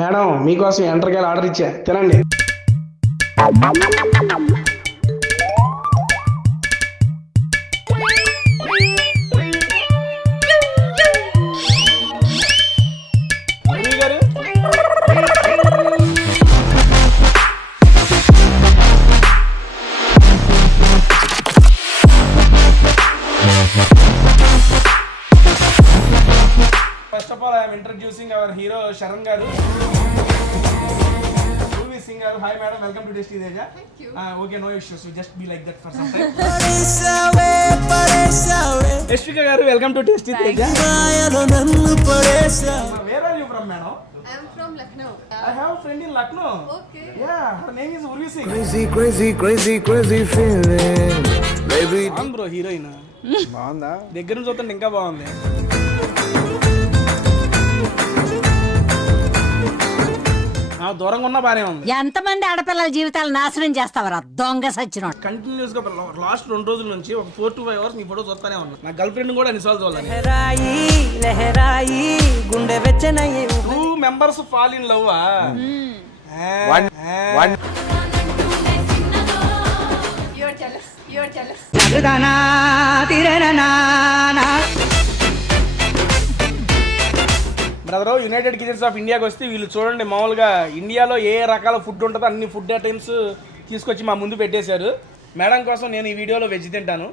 Madam మీకోసం ఎంటర్కాయలు order ఇచ్చా తినండి. First of all, I am introducing our hero Sharan garu. Urvi Singh garu. Hi madam, welcome to Tasty Teja. Thank you. Okay, no issues. You just be like that for some time. Eshwika garu, welcome to Tasty Teja. Where are you from, madam? I am from Lucknow. I have a friend in Lucknow. Okay. Yeah, her name is Urvi Singh. Crazy feeling, baby. అవును bro heroine బాగుందా? దగ్గర నుంచి చూస్తుంటే ఇంకా బాగుంది. దూరంగా ఉన్నా బానే ఉంది. ఎంతమంది ఆడపిల్లల జీవితాలు నాశనం చేస్తావరా దొంగ సచ్చినోడు. కంటిన్యూస్ గా లాస్ట్ 2 రోజుల నుంచి ఒక 4 to 5 hours నీ ఫోటో చూస్తానే ఉన్నా. నా గర్ల్ ఫ్రెండ్ కూడా అన్నిసార్లు చూడాలి. Two members fall in love. One. You are jealous. You are jealous. Brother United kitchens of ఇండియాకి వస్తే వీళ్ళు చూడండి మామూలుగా ఇండియాలో ఏ రకాల ఫుడ్ ఉంటుందో అన్ని ఫుడ్ ఐటమ్స్ తీసుకొచ్చి మా ముందు పెట్టేశారు. మేడం కోసం నేను ఈ వీడియోలో వెజ్ తింటాను.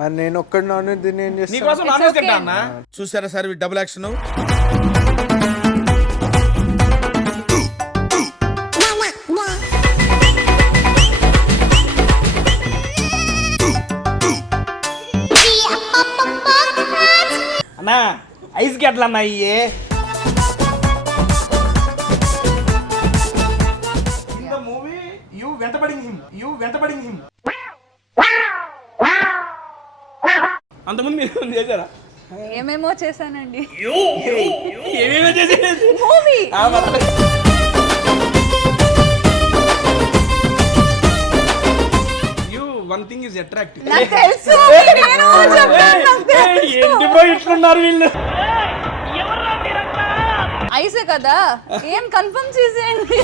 మరి నేను ఒక్కడి నాన్ వెజ్ తిని ఏం చేస్తాను? నీకోసం నాన్ వెజ్ తింటా అన్న. చూసారా సార్ డబుల్ యాక్షన్. అన్నా ఐస్ గడ్డలు అన్నా ఇయ్యే. ఇన్ ద మూవీ యు వెంటబడింగ్ హిమ్. అంతకుముందు మీరు చేశారా? ఏమేమో చేశానండి. ఏమేమో చేసేది movie. One thing is attractive. నాకు తెలుసు. నేను చెప్పాను, నాకు తెలుసు. ఏంటి బ్రో ఇట్లున్నారు వీళ్ళు? ఐసే కదా ఏం కన్ఫర్మ్ చేసేయండి.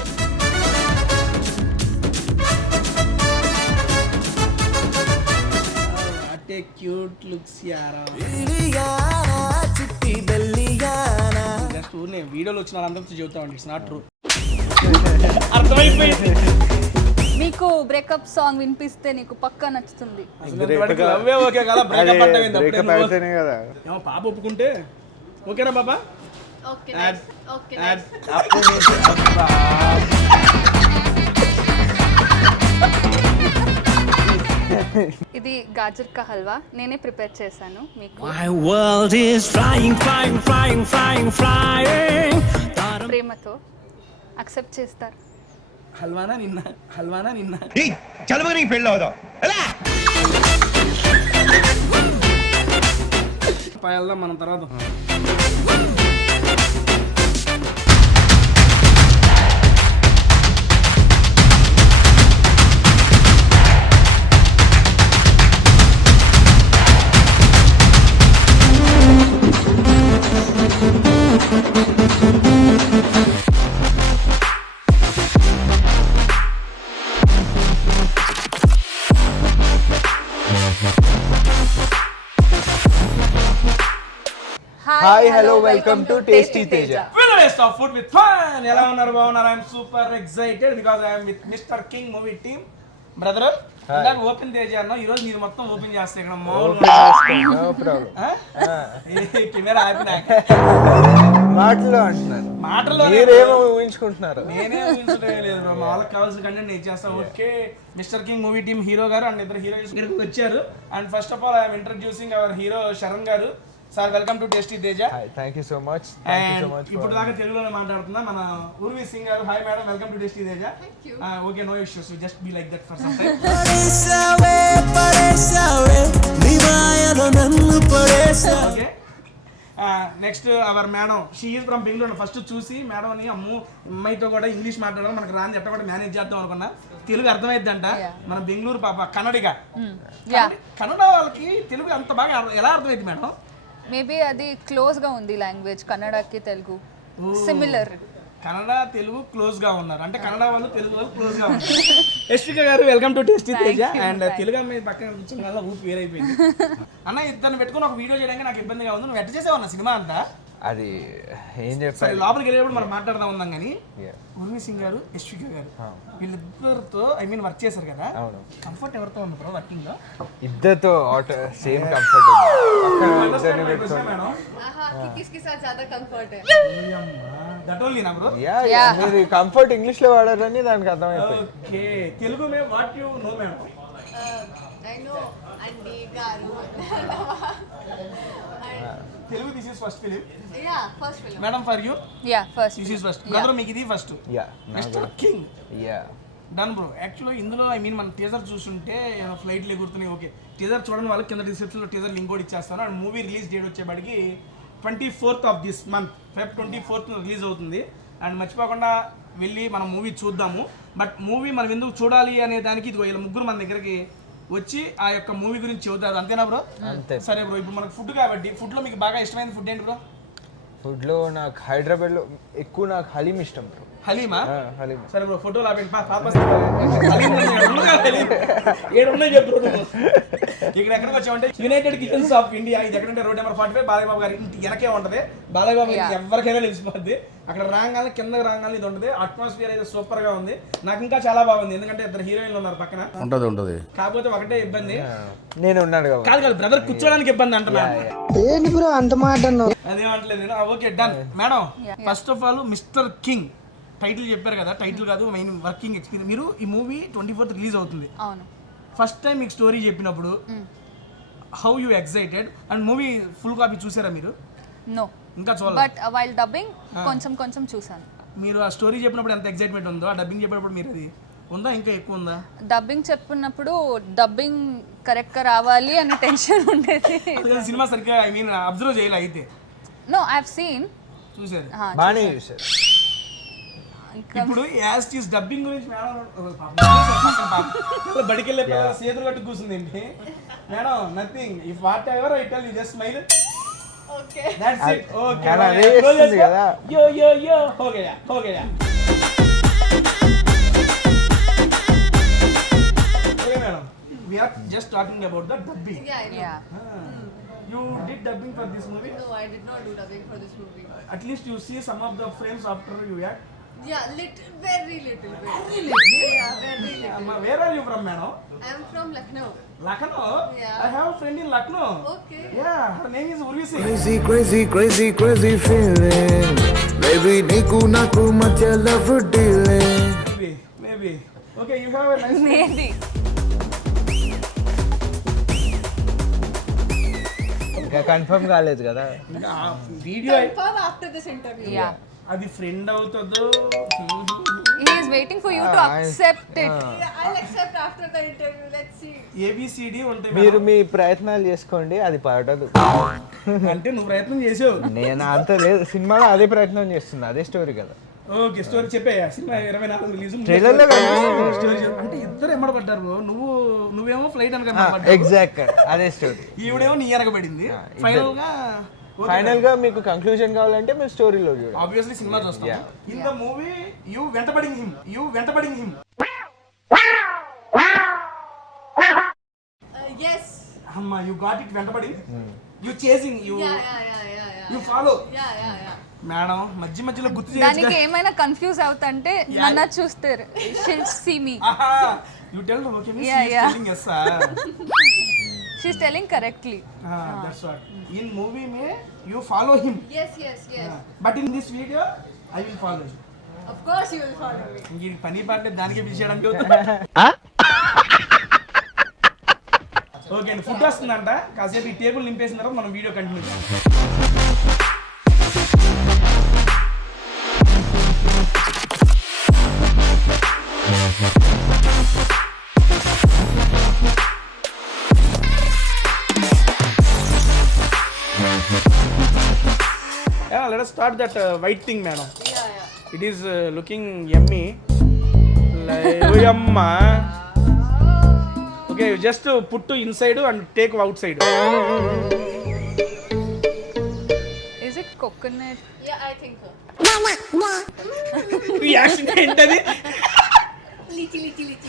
What a cute looks Yaara. Just ఊరినే వీడియోలో వచ్చిన వాళ్ళందరితో చెబుతామండి. It's not true. అర్థమైపోయింది. మీకు బ్రేకప్ సాంగ్ వినిపిస్తే నీకు పక్కా నచ్చుతుంది. లవ్వే ఓకే కదా, బ్రేకప్ అంటే బ్రేకప్ అయితేనే కదా. ఏమో పాప ఒప్పుకుంటే ఓకేనా బాబా? Okay Add. ఓకే. ఇది గాజర్ కా హల్వా నేనే ప్రిపేర్ చేశాను మీకు. My world is flying. ప్రేమతో యాక్సెప్ట్ చేస్తారు. హల్వానా నిన్న చలమని పెళ్ళి అవుదాం. వెళ్దాం మనం తర్వాత. Hi hello welcome to tasty Teja. Taste of food with fun. ఎలా ఉన్నారు? బాగున్నారు? I'm super excited because I'm with mister King movie team. Brother ఇందాక ఓపెన్ తేజ అన్నా, ఈ రోజు మీరు మొత్తం ఓపెన్ చేస్తే ఇక్కడ కెమెరా ఆపినా మాటలో అంటున్నాను. మాటల్లో మీరేమో ఊహించుకుంటున్నారు? నేనే ఊహించడం లేదు. మా వాళ్ళకి కావాల్సిన కంటెంట్ నేను చేస్తాను. Okay, Mister King movie team hero గారు అండ్ ఇద్దరు హీరోయిన్స్ ఇక్కడికి వచ్చారు. And first of all I'm introducing our hero Sharan గారు. Sir welcome to tasty Teja. Thank you so much. ఇప్పుడు దాకా తెలుగులోనే మాట్లాడుతున్నా మన ఉర్వి సింగ్ గారు. Hi madam, welcome to tasty Teja. Okay, no issues. You just be like that for some time. Okay, next our madam. She is from Bengaluru. First చూసి madam అని అమ్మాయితో కూడా ఇంగ్లీష్ మాట్లాడడం మనకు రాని ఎట్ట కూడా మేనేజ్ చేద్దాం అనుకున్నా. తెలుగు అర్థమైద్దంట. మన బెంగళూరు పాప కన్నడిగా. కన్నడ వాళ్ళకి తెలుగు అంత బాగా ఎలా అర్థమైంది మేడం? మేబీ అది క్లోజ్ గా ఉంది లాంగ్వేజ్ కన్నడకి తెలుగు. సిమిలర్. కన్నడ తెలుగు క్లోజ్ గా ఉన్నారు, అంటే కన్నడ వాళ్ళు తెలుగు వాళ్ళు క్లోజ్ గా ఉన్నారు. యశ్విక గారు welcome to tasty Teja. And Telugu అమ్మాయి పక్కన కూర్చొని వల్ల ఊపి వేరైపోయింది. అన్న ఇద్దరిని పెట్టుకుని ఒక వీడియో చేయడానికి నాకు ఇబ్బందిగా ఉంది. నువ్వు ఎట్ట చేసావు అన్న సినిమా అంతా? అది ఏం సరే చెప్పాలి. లోపలికి వెళ్ళేటప్పుడు మనం మాట్లాడదాం ఉందాం కానీ Yeah. ఉర్వి సింగ్ గారు, యశ్విక గారు వీళ్ళిద్దరితో వర్క్ చేశారు కదా, అవును. కంఫర్ట్ ఎవరితో ఉంది బ్రో వర్కింగ్ లో? ఇద్దరితో సేమ్ కంఫర్ట్ మేడం किसके साथ ज्यादा कंफर्ट है? దట్ ఓన్లీ నా బ్రో. మీరు కంఫర్ట్ ఇంగ్లీష్ లో వాడారని దానికి అర్థమైపోయింది. Okay, Telugu May what you know madam? I know Andy Garu. Telugu this is first film Yeah, first film. Madam for you Yeah, first this film. Is first. Brother మీకు ఇది first. Yeah mister king yeah done bro. యాక్చువల్గా ఇందులో మన teaser చూస్తుంటే ఫ్లైట్లు ఎగురుతున్నాయి. Okay, teaser చూడని వాళ్ళకి కింద డిస్క్రిప్షన్లో టీజర్ లింక్ కూడా ఇచ్చేస్తాను. అండ్ మూవీ రిలీజ్ డేట్ వచ్చేప్పటికి 24th of this month, Feb 24th release అవుతుంది. అండ్ మర్చిపోకుండా వెళ్ళి మనం మూవీ చూద్దాము. బట్ మూవీ మనం ఎందుకు చూడాలి అనే దానికి ఇదిగో వీళ్ళ ముగ్గురు మన దగ్గరికి వచ్చి ఆ యొక్క మూవీ గురించి చెబుతారు. అంతేనా బ్రో? అంతే. సరే బ్రో, ఇప్పుడు మనకు ఫుడ్ కాబట్టి ఫుడ్లో మీకు బాగా ఇష్టమైన ఫుడ్ ఏంటి బ్రో? ఫుడ్ లో నాకు హైదరాబాద్ లో ఎక్కువ నాకు హలీం ఇష్టం బ్రో. హలీమా? హలీం. సరే బ్రో, ఫోటోలు ఆపండి. ఏడున్నాయి చెప్పు. ఇక్కడ ఎక్కడికి వచ్చామంటే యునైటెడ్ కిచెన్స్ ఆఫ్ ఇండియా. ఇది ఎక్కడంటే రోడ్ నెంబర్ 45 బాలయ్య బాబు గారి ఇంటి వెనకే ఉంటది. బాలయ్య బాబు గారికి ఎవరికైనా తెలిసిపోద్ది. అక్కడ రాగానే కింద రాగానే ఇది ఉంటుంది. అట్మాస్ఫియర్ అయితే సూపర్ గా ఉంది. నాకు ఇంకా చాలా బాగుంది, ఎందుకంటే ఇద్దరు హీరోయిన్లు ఉన్నారు పక్కన. ఉంటది కాకపోతే ఒకటే ఇబ్బంది, నేను ఉన్నాడు కాబట్టి. కాదు బ్రదర్ కూర్చోడానికి ఇబ్బంది అంటున్నా. ఏంటి బ్రో అంత మాట అన్నావు? అదేమంటలేదు నేను. Okay done madam. First of all mister king title చెప్పారు కదా, టైటిల్ కాదు మెయిన్ వర్కింగ్ ఎక్స్పీరియన్స్. మీరు ఈ మూవీ 24th రిలీజ్ అవుతుంది. అవును. ఫస్ట్ టైం మీకు స్టోరీ చెప్పినప్పుడు how you excited? And movie full copy చూసారా మీరు? నో, ఇంకా చూడాలి. బట్ వైల్ డబ్బింగ్ కొంచెం చూసాను. మీరు ఆ స్టోరీ చెప్పినప్పుడు ఎంత ఎక్సైట్మెంట్ ఉందో, ఆ డబ్బింగ్ చెప్పినప్పుడు మీరు అది ఉందా, ఇంకా ఎక్కువ ఉందా? డబ్బింగ్ చెప్పినప్పుడు డబ్బింగ్ కరెక్ట్గా రావాలి అని టెన్షన్ ఉండేది. సినిమా సరిగ్గా అబ్జర్వ్ చేయాలి అయితే. No, I have seen. చూసారు? బాగానే చూసారు. ఇప్పుడు యాజ్ టీస్ డబ్బింగ్ గురించి బడికి వెళ్ళే చేతులు కట్టు కూర్చుందండి madam. Nothing, if whatever I tell you just smile. Okay, that's it. Okay అదే చేస్తుంది కదా. యో యో యో హో గయా హో గయా. Okay madam, we are just talking about the dubbing. yeah. You did dubbing for this movie? No, I did not do dubbing for this movie. At least you see some of the frames after you act. Yeah, very little bit. Yeah, very little. Where are you from, madam? I am from Lucknow. Lucknow? Yeah. I have a friend in Lucknow. Okay. Yeah, her name is Urvi Singh. Crazy feeling. Baby, Niku Naku Matya love dealing. Maybe. Okay, you have a nice Maybe. ఇంకా confirm కాలేదు కదా. Video. Confirm after this interview. Yeah. అది friend అవుతుందో. He is waiting for you to accept it. Yeah, I'll accept after the interview. Let's see. ABCD ఉంటాయి. మీరు మీ ప్రయత్నాలు చేసుకోండి, అది పడదు. అంటే నువ్వు ప్రయత్నం చేసావు. నేను అంత లేదు, సినిమాలో అదే ప్రయత్నం చేస్తున్నా, అదే స్టోరీ కదా. ఓకే, స్టోరీ చెప్పాయా? సినిమా 24 రిలీజ్. ట్రైలర్ లో స్టోరీ అంటే ఇద్దరు ఎమ్మడబడ్డారు. నువ్వేమో ఫ్లైట్ అనగా ఎగ్జాక్ట్ అదే స్టోరీ. ఈవిడేమో నీ అనగబడింది. ఫైనల్ గా మీకు కంక్లూజన్ కావాలంటే మీరు స్టోరీలో చూడండి. ఆబ్వియస్లీ సినిమా చూస్తాం. ఇన్ ద మూవీ యు వెంటబడింగ్ హిమ్. Yes. అమ్మా, యు గాట్ ఇట్. వెంటబడింగ్, you chasing, you Yeah. You follow. Yeah. Madam మధ్యలో గుర్తు దానికి చేయాలి. ఏమైనా కన్ఫ్యూజ్ అవుతుంటే నన్ను చూస్తారు. She'll see me. You tell her, okay, miss, Yeah, she is yeah. telling yes, sir. She's telling correctly. That's what. In movie mein you follow him. Yes. But in this video I will follow you. Of course you will follow me. ఇంక ఈ పని పాటలే దానికే పిలిచేయడానికి. Okay అండి, food వస్తుందంట. కాసేపు ఈ table నింపేసిన తర్వాత మనం వీడియో కంటిన్యూ చేద్దాం. Let us start that white thing, madam. Yeah. It is looking yummy. Yumma. Okay, you just put to inside and take outside. Is it coconut? Yeah, I think so. ఈ action ఏంటది? లీచి లీచి లీచి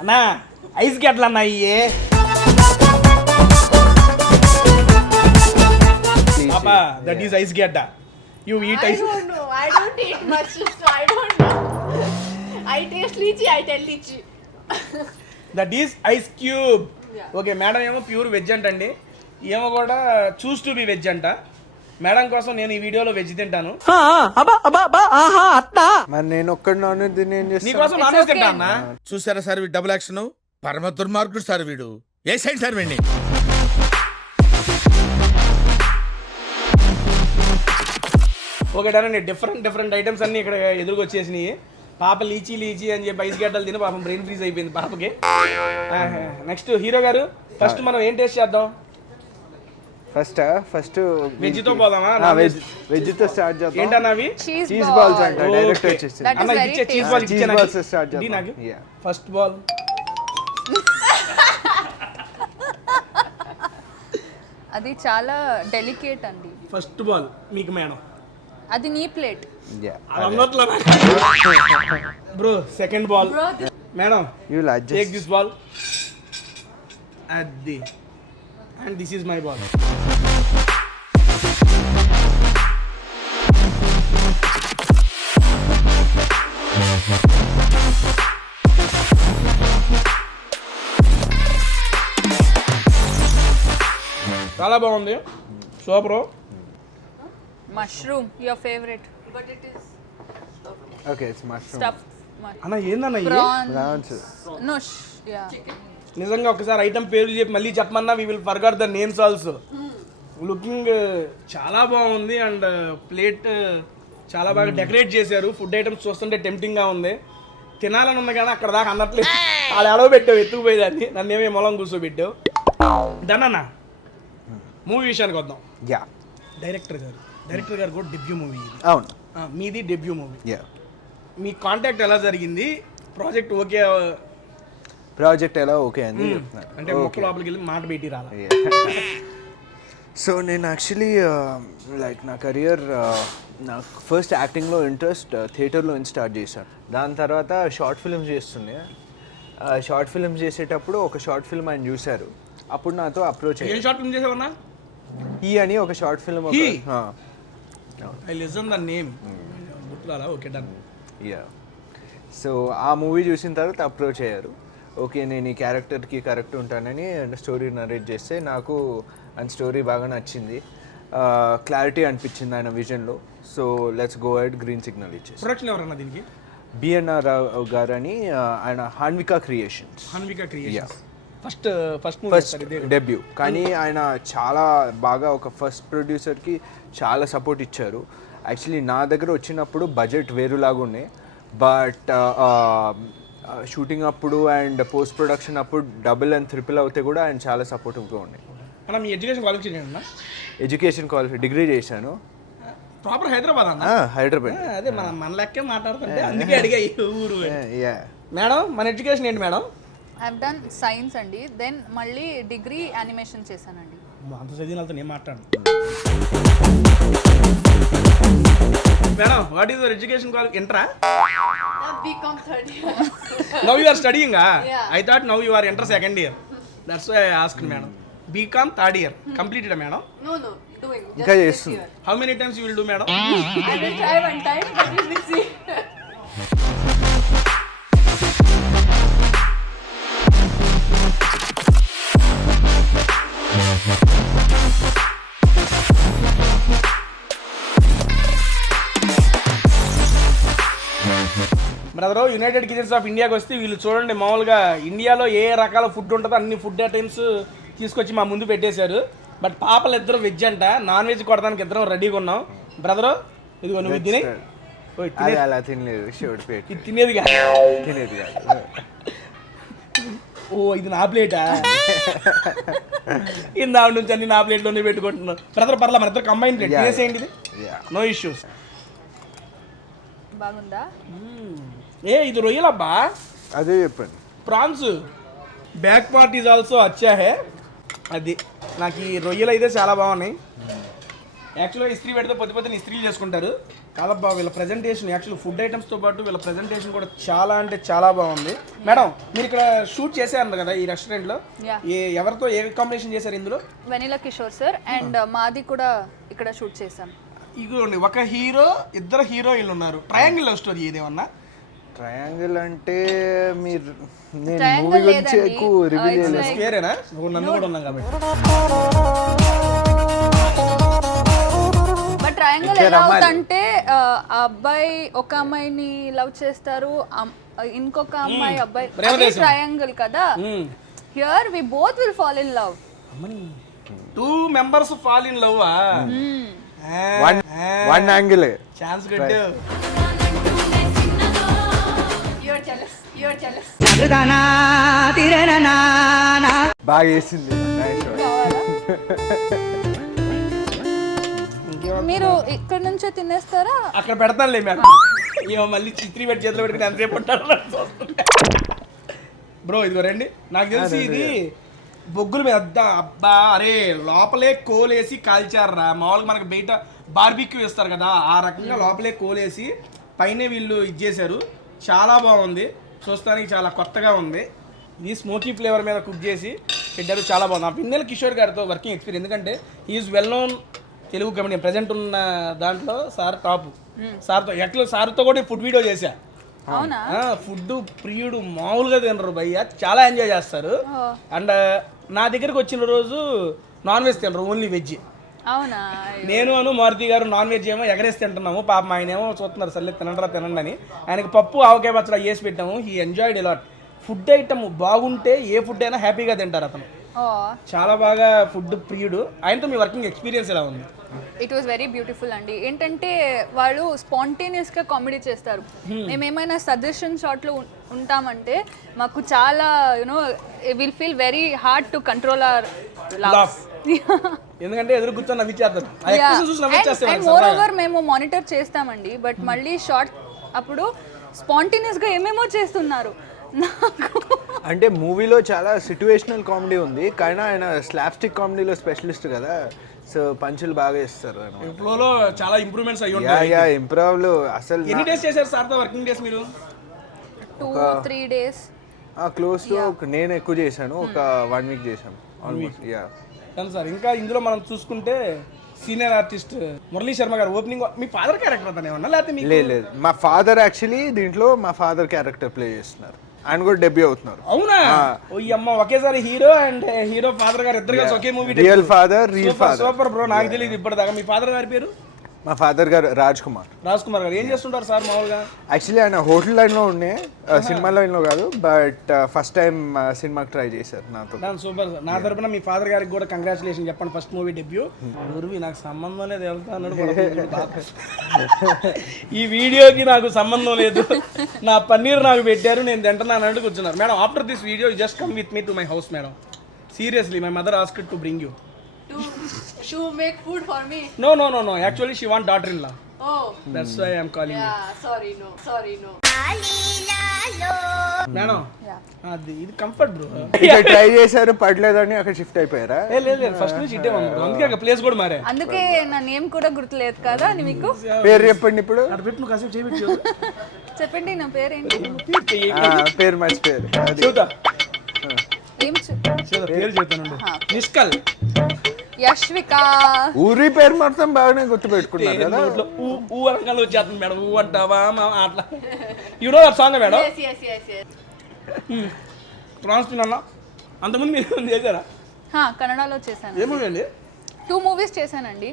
అన్నా ice గడ్డలు అన్నా ఇయ్యే. పాపా that is eyes గడ్డ. You eat I ice. don't know. I don't eat much, so I don't know. I taste lychee, I tell lychee. That is eyes cube. Yeah. Okay, madam ఏమో pure veg అంటండి, ఏమో కూడా choose to be veg అంట. Madam కోసం నేను ఈ వీడియోలో veg తింటాను, మరి నేను ఒక్కడు నాన్ వెజ్ తిని ఏం చేస్తాను? నీకోసం నాన్ వెజ్ తింటా అన్న. చూసారా సార్ వీడు డబుల్ యాక్షన్, పరమ దుర్మార్గుడు సార్ వీడు. ఏ సైడ్ సార్ వీడిని? ఓకే డన్ అండి. డిఫరెంట్ ఐటమ్స్ అన్ని ఇక్కడ ఎదురుకు వచ్చేసినాయి. పాప లీచీ లీచీ అని చెప్పి ఐస్ గడ్డలు తిని పాపం బ్రెయిన్ ఫ్రీజ్ అయిపోయింది పాపకి. నెక్స్ట్ హీరో గారు, ఫస్ట్ మనం ఏం టేస్ట్ చేద్దాం? ఫస్ట్ వెజ్ తో పోదామా? వెజ్ తో స్టార్ట్ చేద్దాం. ఏంటన్నా అవి? చీజ్ బాల్స్ అంట, డైరెక్ట్ వచ్చేసి That is అన్న very ఇచ్చే చీజ్ tasty. బాల్ చీజ్ ఇచ్చే బాల్స్ స్టార్ట్ నాకు చేద్దాం. Yeah. First ball. అది చాలా డెలికేట్ అండి. ఫస్ట్ బాల్ మీకు మేడం. అది నీ plate. Yeah. Bro second ball madam. You will take adjust. This ball. అది and this is my ball. చాలా బాగుంది, super. Mushroom your favourite. But it is Okay, it's mushroom. Stuff అన్న ఏందన్న ఇది? Prawns. Prawns. No yeah. నిజంగా ఒకసారి item పేర్లు చెప్పి మళ్ళీ చెప్పమన్నా we will forget the names also. Looking చాలా బాగుంది అండ్ ప్లేట్ చాలా బాగా డెకరేట్ చేశారు. ఫుడ్ ఐటమ్స్ చూస్తుంటే టెంప్టింగ్గా ఉంది, తినాలని ఉంది కానీ అక్కడ దాకా అన్నట్లేదు. వాళ్ళు ఎడవ పెట్టావు, ఎత్తుకుపోయేదాన్ని, నన్ను ఏమే మొలం కూర్చోబెట్టావు. దన్న మూవీ విషయానికి వద్దాం. Yeah. డైరెక్టర్ గారు కూడా డెబ్యూ మూవీ ఇది. అవును. మీది డెబ్యూ మూవీ. Yeah. మీ కాంటాక్ట్ ఎలా జరిగింది? ప్రాజెక్ట్ ఓకే ప్రాజెక్ట్ ఎలా ఓకే అని చెప్తున్నారు. అంటే మొక్క లోపలికి వెళ్ళి మాట పెట్టి రాలా? సో నేను యాక్చువల్లీ లైక్ నా కెరియర్ నాకు ఫస్ట్ యాక్టింగ్లో ఇంట్రెస్ట్ థియేటర్లో స్టార్ట్ చేశాను. దాని తర్వాత షార్ట్ ఫిల్మ్స్ చేస్తుండే. షార్ట్ ఫిల్మ్స్ చేసేటప్పుడు ఒక షార్ట్ ఫిల్మ్ ఆయన చూశారు, అప్పుడు నాతో అప్రోచ్ ఏం అయ్యారు. షార్ట్ ఫిల్మ్ చేసావన్నా? ఈ అని ఒక short film. He? I listen the name గుర్తురాలా? Okay done. యా. సో ఆ మూవీ చూసిన తర్వాత అప్రోచ్ అయ్యారు. ఓకే నేను ఈ క్యారెక్టర్కి కరెక్ట్ ఉంటానని స్టోరీ నరేట్ చేస్తే నాకు ఆయన స్టోరీ బాగా నచ్చింది, క్లారిటీ అనిపించింది ఆయన విజన్లో. So let's go ahead, green signal ఇచ్చేసి. ప్రొడక్షన్ ఎవరన్నా దీనికి? బిఎన్ఆర్ రావు గారు అని ఆయన Hanvika creations. Hanvika creations. First first movie debut, కానీ ఆయన చాలా బాగా ఒక ఫస్ట్ ప్రొడ్యూసర్కి చాలా సపోర్ట్ ఇచ్చారు. యాక్చువల్లీ నా దగ్గర వచ్చినప్పుడు బడ్జెట్ వేరులాగా ఉన్నాయి, బట్ షూటింగ్ అప్పుడు అండ్ పోస్ట్ ప్రొడక్షన్ అప్పుడు డబుల్ అండ్ ట్రిపుల్ అవుతే కూడా ఆయన చాలా సపోర్టివ్గా ఉన్నాయి. అన్న మీ ఎడ్యుకేషన్ క్వాలిఫికేషన్ అన్న? ఎడ్యుకేషన్ డిగ్రీ చేశాను. ప్రాపర్ హైదరాబాద్ అన్న? హైదరాబాద్. అదే మన లెక్కే మాట్లాడుతుంటే అందుకే అడిగా ఈ ఊరు. యా. మేడం మన ఎడ్యుకేషన్ ఏంటి madam? I have done science అండి, దెన్ మళ్ళీ డిగ్రీ యానిమేషన్ చేశానండి. అంత చదివిన వాళ్ళతో నేను మాట్లాడు. Madam what is your education qualification? ఇంటరా? become third year. Now you are studying? Yeah. I thought now you are enter second year. That's why I asked madam. BCom third year completed madam? No, doing. ఇంకా Just this చేస్తుంది. year. How many times you will do madam? I will try one time, but we will see. Brother United kitchens of ఇండియాకి వస్తే వీళ్ళు చూడండి, మామూలుగా ఇండియాలో ఏ రకాల food ఉంటుందో అన్ని ఫుడ్ ఐటమ్స్ తీసుకొచ్చి మా ముందు పెట్టేశారు. బట్ పాపలు ఇద్దరు వెజ్ అంట, నాన్ వెజ్ కొడడానికి ఇద్దరం రెడీగా ఉన్నాం. బ్రదరు ఇదిగో నువ్వు తిని. అది అలా తినలేదు, షోడ్ ప్లేట్ ఇది తినేది కాదు. తినేది కాదు. ఓ ఇది నా ప్లేటా? ఇందా నుంచి అన్ని నా ప్లేట్లోనే పెట్టుకుంటున్నాను. బ్రదర్ పర్లా మన ఇద్దరు కంబైన్ ప్లేట్ తినేసేయండి, ఇది నో ఇష్యూస్. బాగుందా? ఇది రొయ్యలబ్బా, అదే చెప్పండి. Prawns. Back part is also అచ్చా హే. అది నాకు ఈ రొయ్యలు అయితే చాలా బాగున్నాయి. యాక్చువల్గా ఇస్త్రీ పెడితే పొద్దున ఇస్త్రీలు చేసుకుంటారు. చాలా బాగా వీళ్ళ ప్రజెంటేషన్, యాక్చువల్ ఫుడ్ ఐటమ్స్తో పాటు వీళ్ళ ప్రజెంటేషన్ కూడా చాలా అంటే చాలా బాగుంది. మేడం మీరు ఇక్కడ షూట్ చేశారు కదా ఈ రెస్టారెంట్లో, ఎవరితో ఏ కాంబినేషన్ చేశారు ఇందులో? వెనిలా కిషోర్ సార్ అండ్ మాది కూడా ఇక్కడ షూట్ చేసాం. ఇదిగోండి, ఒక హీరో, ఇద్దరు హీరోయిన్లు ఉన్నారు. ట్రయాంగిల్ లవ్ స్టోరీ ఏదేమన్నా? ట్రయాంగిల్ అంటే మీరు నేను Triangle మూవీ గురించి లేదండి. ఎక్కువ రివీల్ It's చేయలేదు. స్క్వేరేనా? నన్ను కూడా ఉన్నాం కాబట్టి. బట్ ట్రయాంగిల్ ఎలా అవుతుందంటే ఆ అబ్బాయి ఒక అమ్మాయిని లవ్ చేస్తారు, ఇంకొక అమ్మాయి అబ్బాయి, ట్రయాంగిల్ కదా. Here we both will fall in love. 2 members fall in love. One angle chance కట్టు. You're jealous. బాగా వేసింది. Nice one. మీరు ఇక్కడ నుంచే తినేస్తారా? అక్కడ పెడతానులే మేడం. ఏమో మళ్ళీ చిత్రీ పెట్టి చేతిలో పెట్టుకుని ఎంతసేపు ఉంటారు బ్రో. ఇదిగో రండి, నాకు తెలిసి ఇది బొగ్గుల మీద అబ్బా, అరే లోపలే కోలేసి కాల్చారా. మామూలుగా మనకి బయట బార్బిక్యూ వేస్తారు కదా, ఆ రకంగా లోపలే కోలేసి పైన వీళ్ళు ఇది చేశారు. చాలా బాగుంది, చూస్తానికి చాలా కొత్తగా ఉంది. ఇది స్మోకీ ఫ్లేవర్ మీద కుక్ చేసి పెట్టారు, చాలా బాగుంది. ఆ వెన్నెల కిషోర్ గారితో వర్కింగ్ ఎక్స్పీరియన్స్, ఎందుకంటే is well known Telugu comedian. Present ఉన్న దాంట్లో సార్ టాప్. సార్తో కూడా ఫుడ్ వీడియో చేశా. అవునా? ఫుడ్ ప్రియుడు మామూలుగా తినరు భయ్య, చాలా ఎంజాయ్ చేస్తారు. అండ్ నా దగ్గరికి వచ్చిన రోజు నాన్ వెజ్ తినరు, ఓన్లీ వెజ్. అవునా? నేను మారుతి గారు నాన్ వెజ్ ఏమో ఎగరేసి తింటున్నాము. పాపం ఆయన ఏమో చూస్తున్నారు, సర్లే తినండి అని. ఆయనకి పప్పు ఆవకాయ పచ్చడి వేసి పెట్టాము. He enjoyed allot. Food item బాగుంటే ఏ ఫుడ్ అయినా హ్యాపీగా తింటారు అతను. చాలా బాగా ఫుడ్ ప్రియుడు. ఆయనతో మీ వర్కింగ్ ఎక్స్పీరియన్స్ ఎలా ఉంది? ఇట్ వాస్ వెరీ బ్యూటిఫుల్ అండి. ఏంటంటే వాళ్ళు స్పాంటేనియస్గా కామెడీ చేస్తారు. మేము ఏమైనా సజెషన్ షాట్లో ఉంటామంటే మాకు చాలా you know will feel very hard to control our laugh. ఎందుకంటే ఎదురు కూర్చొని నవ్విచ్చేస్తారు. అండ్ మోర్ ఓవర్ మేము మానిటర్ చేస్తామండి, బట్ మళ్ళీ షార్ట్ అప్పుడు స్పాంటేనియస్గా ఏమేమో చేస్తున్నారు. నాకు అంటే మూవీలో చాలా సిట్యువేషనల్ కామెడీ ఉంది, కానీ ఆయన స్లాప్స్టిక్ కామెడీలో స్పెషలిస్ట్ కదా, సో పంచులు బాగా ఇస్తారు. ఫ్లోలో చాలా ఇంప్రూవ్మెంట్స్ అయ్యి ఉంటాయి. ఇంప్రూవ్లు అసలు. ఎన్ని డేస్ చేశారు సార్తో వర్కింగ్ డేస్ మీరు? 2-3 days. క్లోజ్ టు నేను ఎక్కువ చేశాను, ఒక 1 week చేశాను ఆల్మోస్ట్. సార్ ఇంకా ఇందులో మనం చూసుకుంటే సీనియర్ ఆర్టిస్ట్ మురళీ శర్మ గారు ఓపెనింగ్. మీ ఫాదర్ క్యారెక్టర్ అతనే ఉన్నా లేకపోతే? లేదు, మా ఫాదర్ యాక్చువల్లీ దీంట్లో మా ఫాదర్ క్యారెక్టర్ ప్లే చేస్తున్నారు. ఆయన కూడా డెబ్యూ అవుతున్నారు. అవునా? ఓ అమ్మ, ఒకేసారి హీరో అండ్ హీరో ఫాదర్ గారు ఇద్దరు కలిసి ఒకే movie. Real father, real father. Super bro, నాకు తెలియదు ఇప్పటిదాకా. మీ ఫాదర్ గారి పేరు? మా ఫాదర్ గారు రాజ్ కుమార్ గారు. ఏం చేస్తుంటారు సార్ మామూలుగా? యాక్చువల్లీ ఆయన హోటల్ లైన్లో ఉండే, సినిమా లైన్లో కాదు, బట్ ఫస్ట్ టైం సినిమాకి ట్రై చేశారు నాతో. Super sir. నా తరపున మీ ఫాదర్ గారికి కూడా కంగ్రాచులేషన్ చెప్పండి. First movie debut. గురువి నాకు సంబంధం లేదు వెళ్తా అన్నాడు. ఈ వీడియోకి నాకు సంబంధం లేదు, నా పన్నీర్ నాకు పెట్టారు, నేను తింటున్నాను అన్నట్టు కూర్చున్నారు. Madam after this video just come with me to my house madam. Seriously my mother asked to bring you. To make food for me. No. Actually, she want daughter-in-law. Oh. That's why I'm calling you. Yeah, sorry, no. Madam అది ఇది comfort bro. ఇక్కడ try చేశారు, పడలేదని అక్కడ shift అయిపోయారా? లేదు, first నుంచి ఇట్టే ఉంది. అందుకే ప్లేస్ కూడా మారే. అందుకే నా నేమ్ కూడా గుర్తులేదు కదా మీకు. పేరు చెప్పండి ఇప్పుడు. అటు పెట్టు, నువ్వు కాసేపు చేయించు. చెప్పండి నా పేరేంటి? పేరు మర్చిపోయారు. ఏం పేరు చెప్తానండి. నిష్కల్ యశ్విక. ఊరి పేరు మొత్తం బాగానే గుర్తు పెట్టుకున్నారు కదా. ఊ రంగంలో వచ్చేస్తుంది మేడం. ఊ అంటావా అట్లా. You know that song madam? Yes. Prawns తిన్నా. అంతకుముందు మీరు చేశారా? కన్నడలో చేశాను. ఏ మూవీ అండి? 2 movies చేశానండి.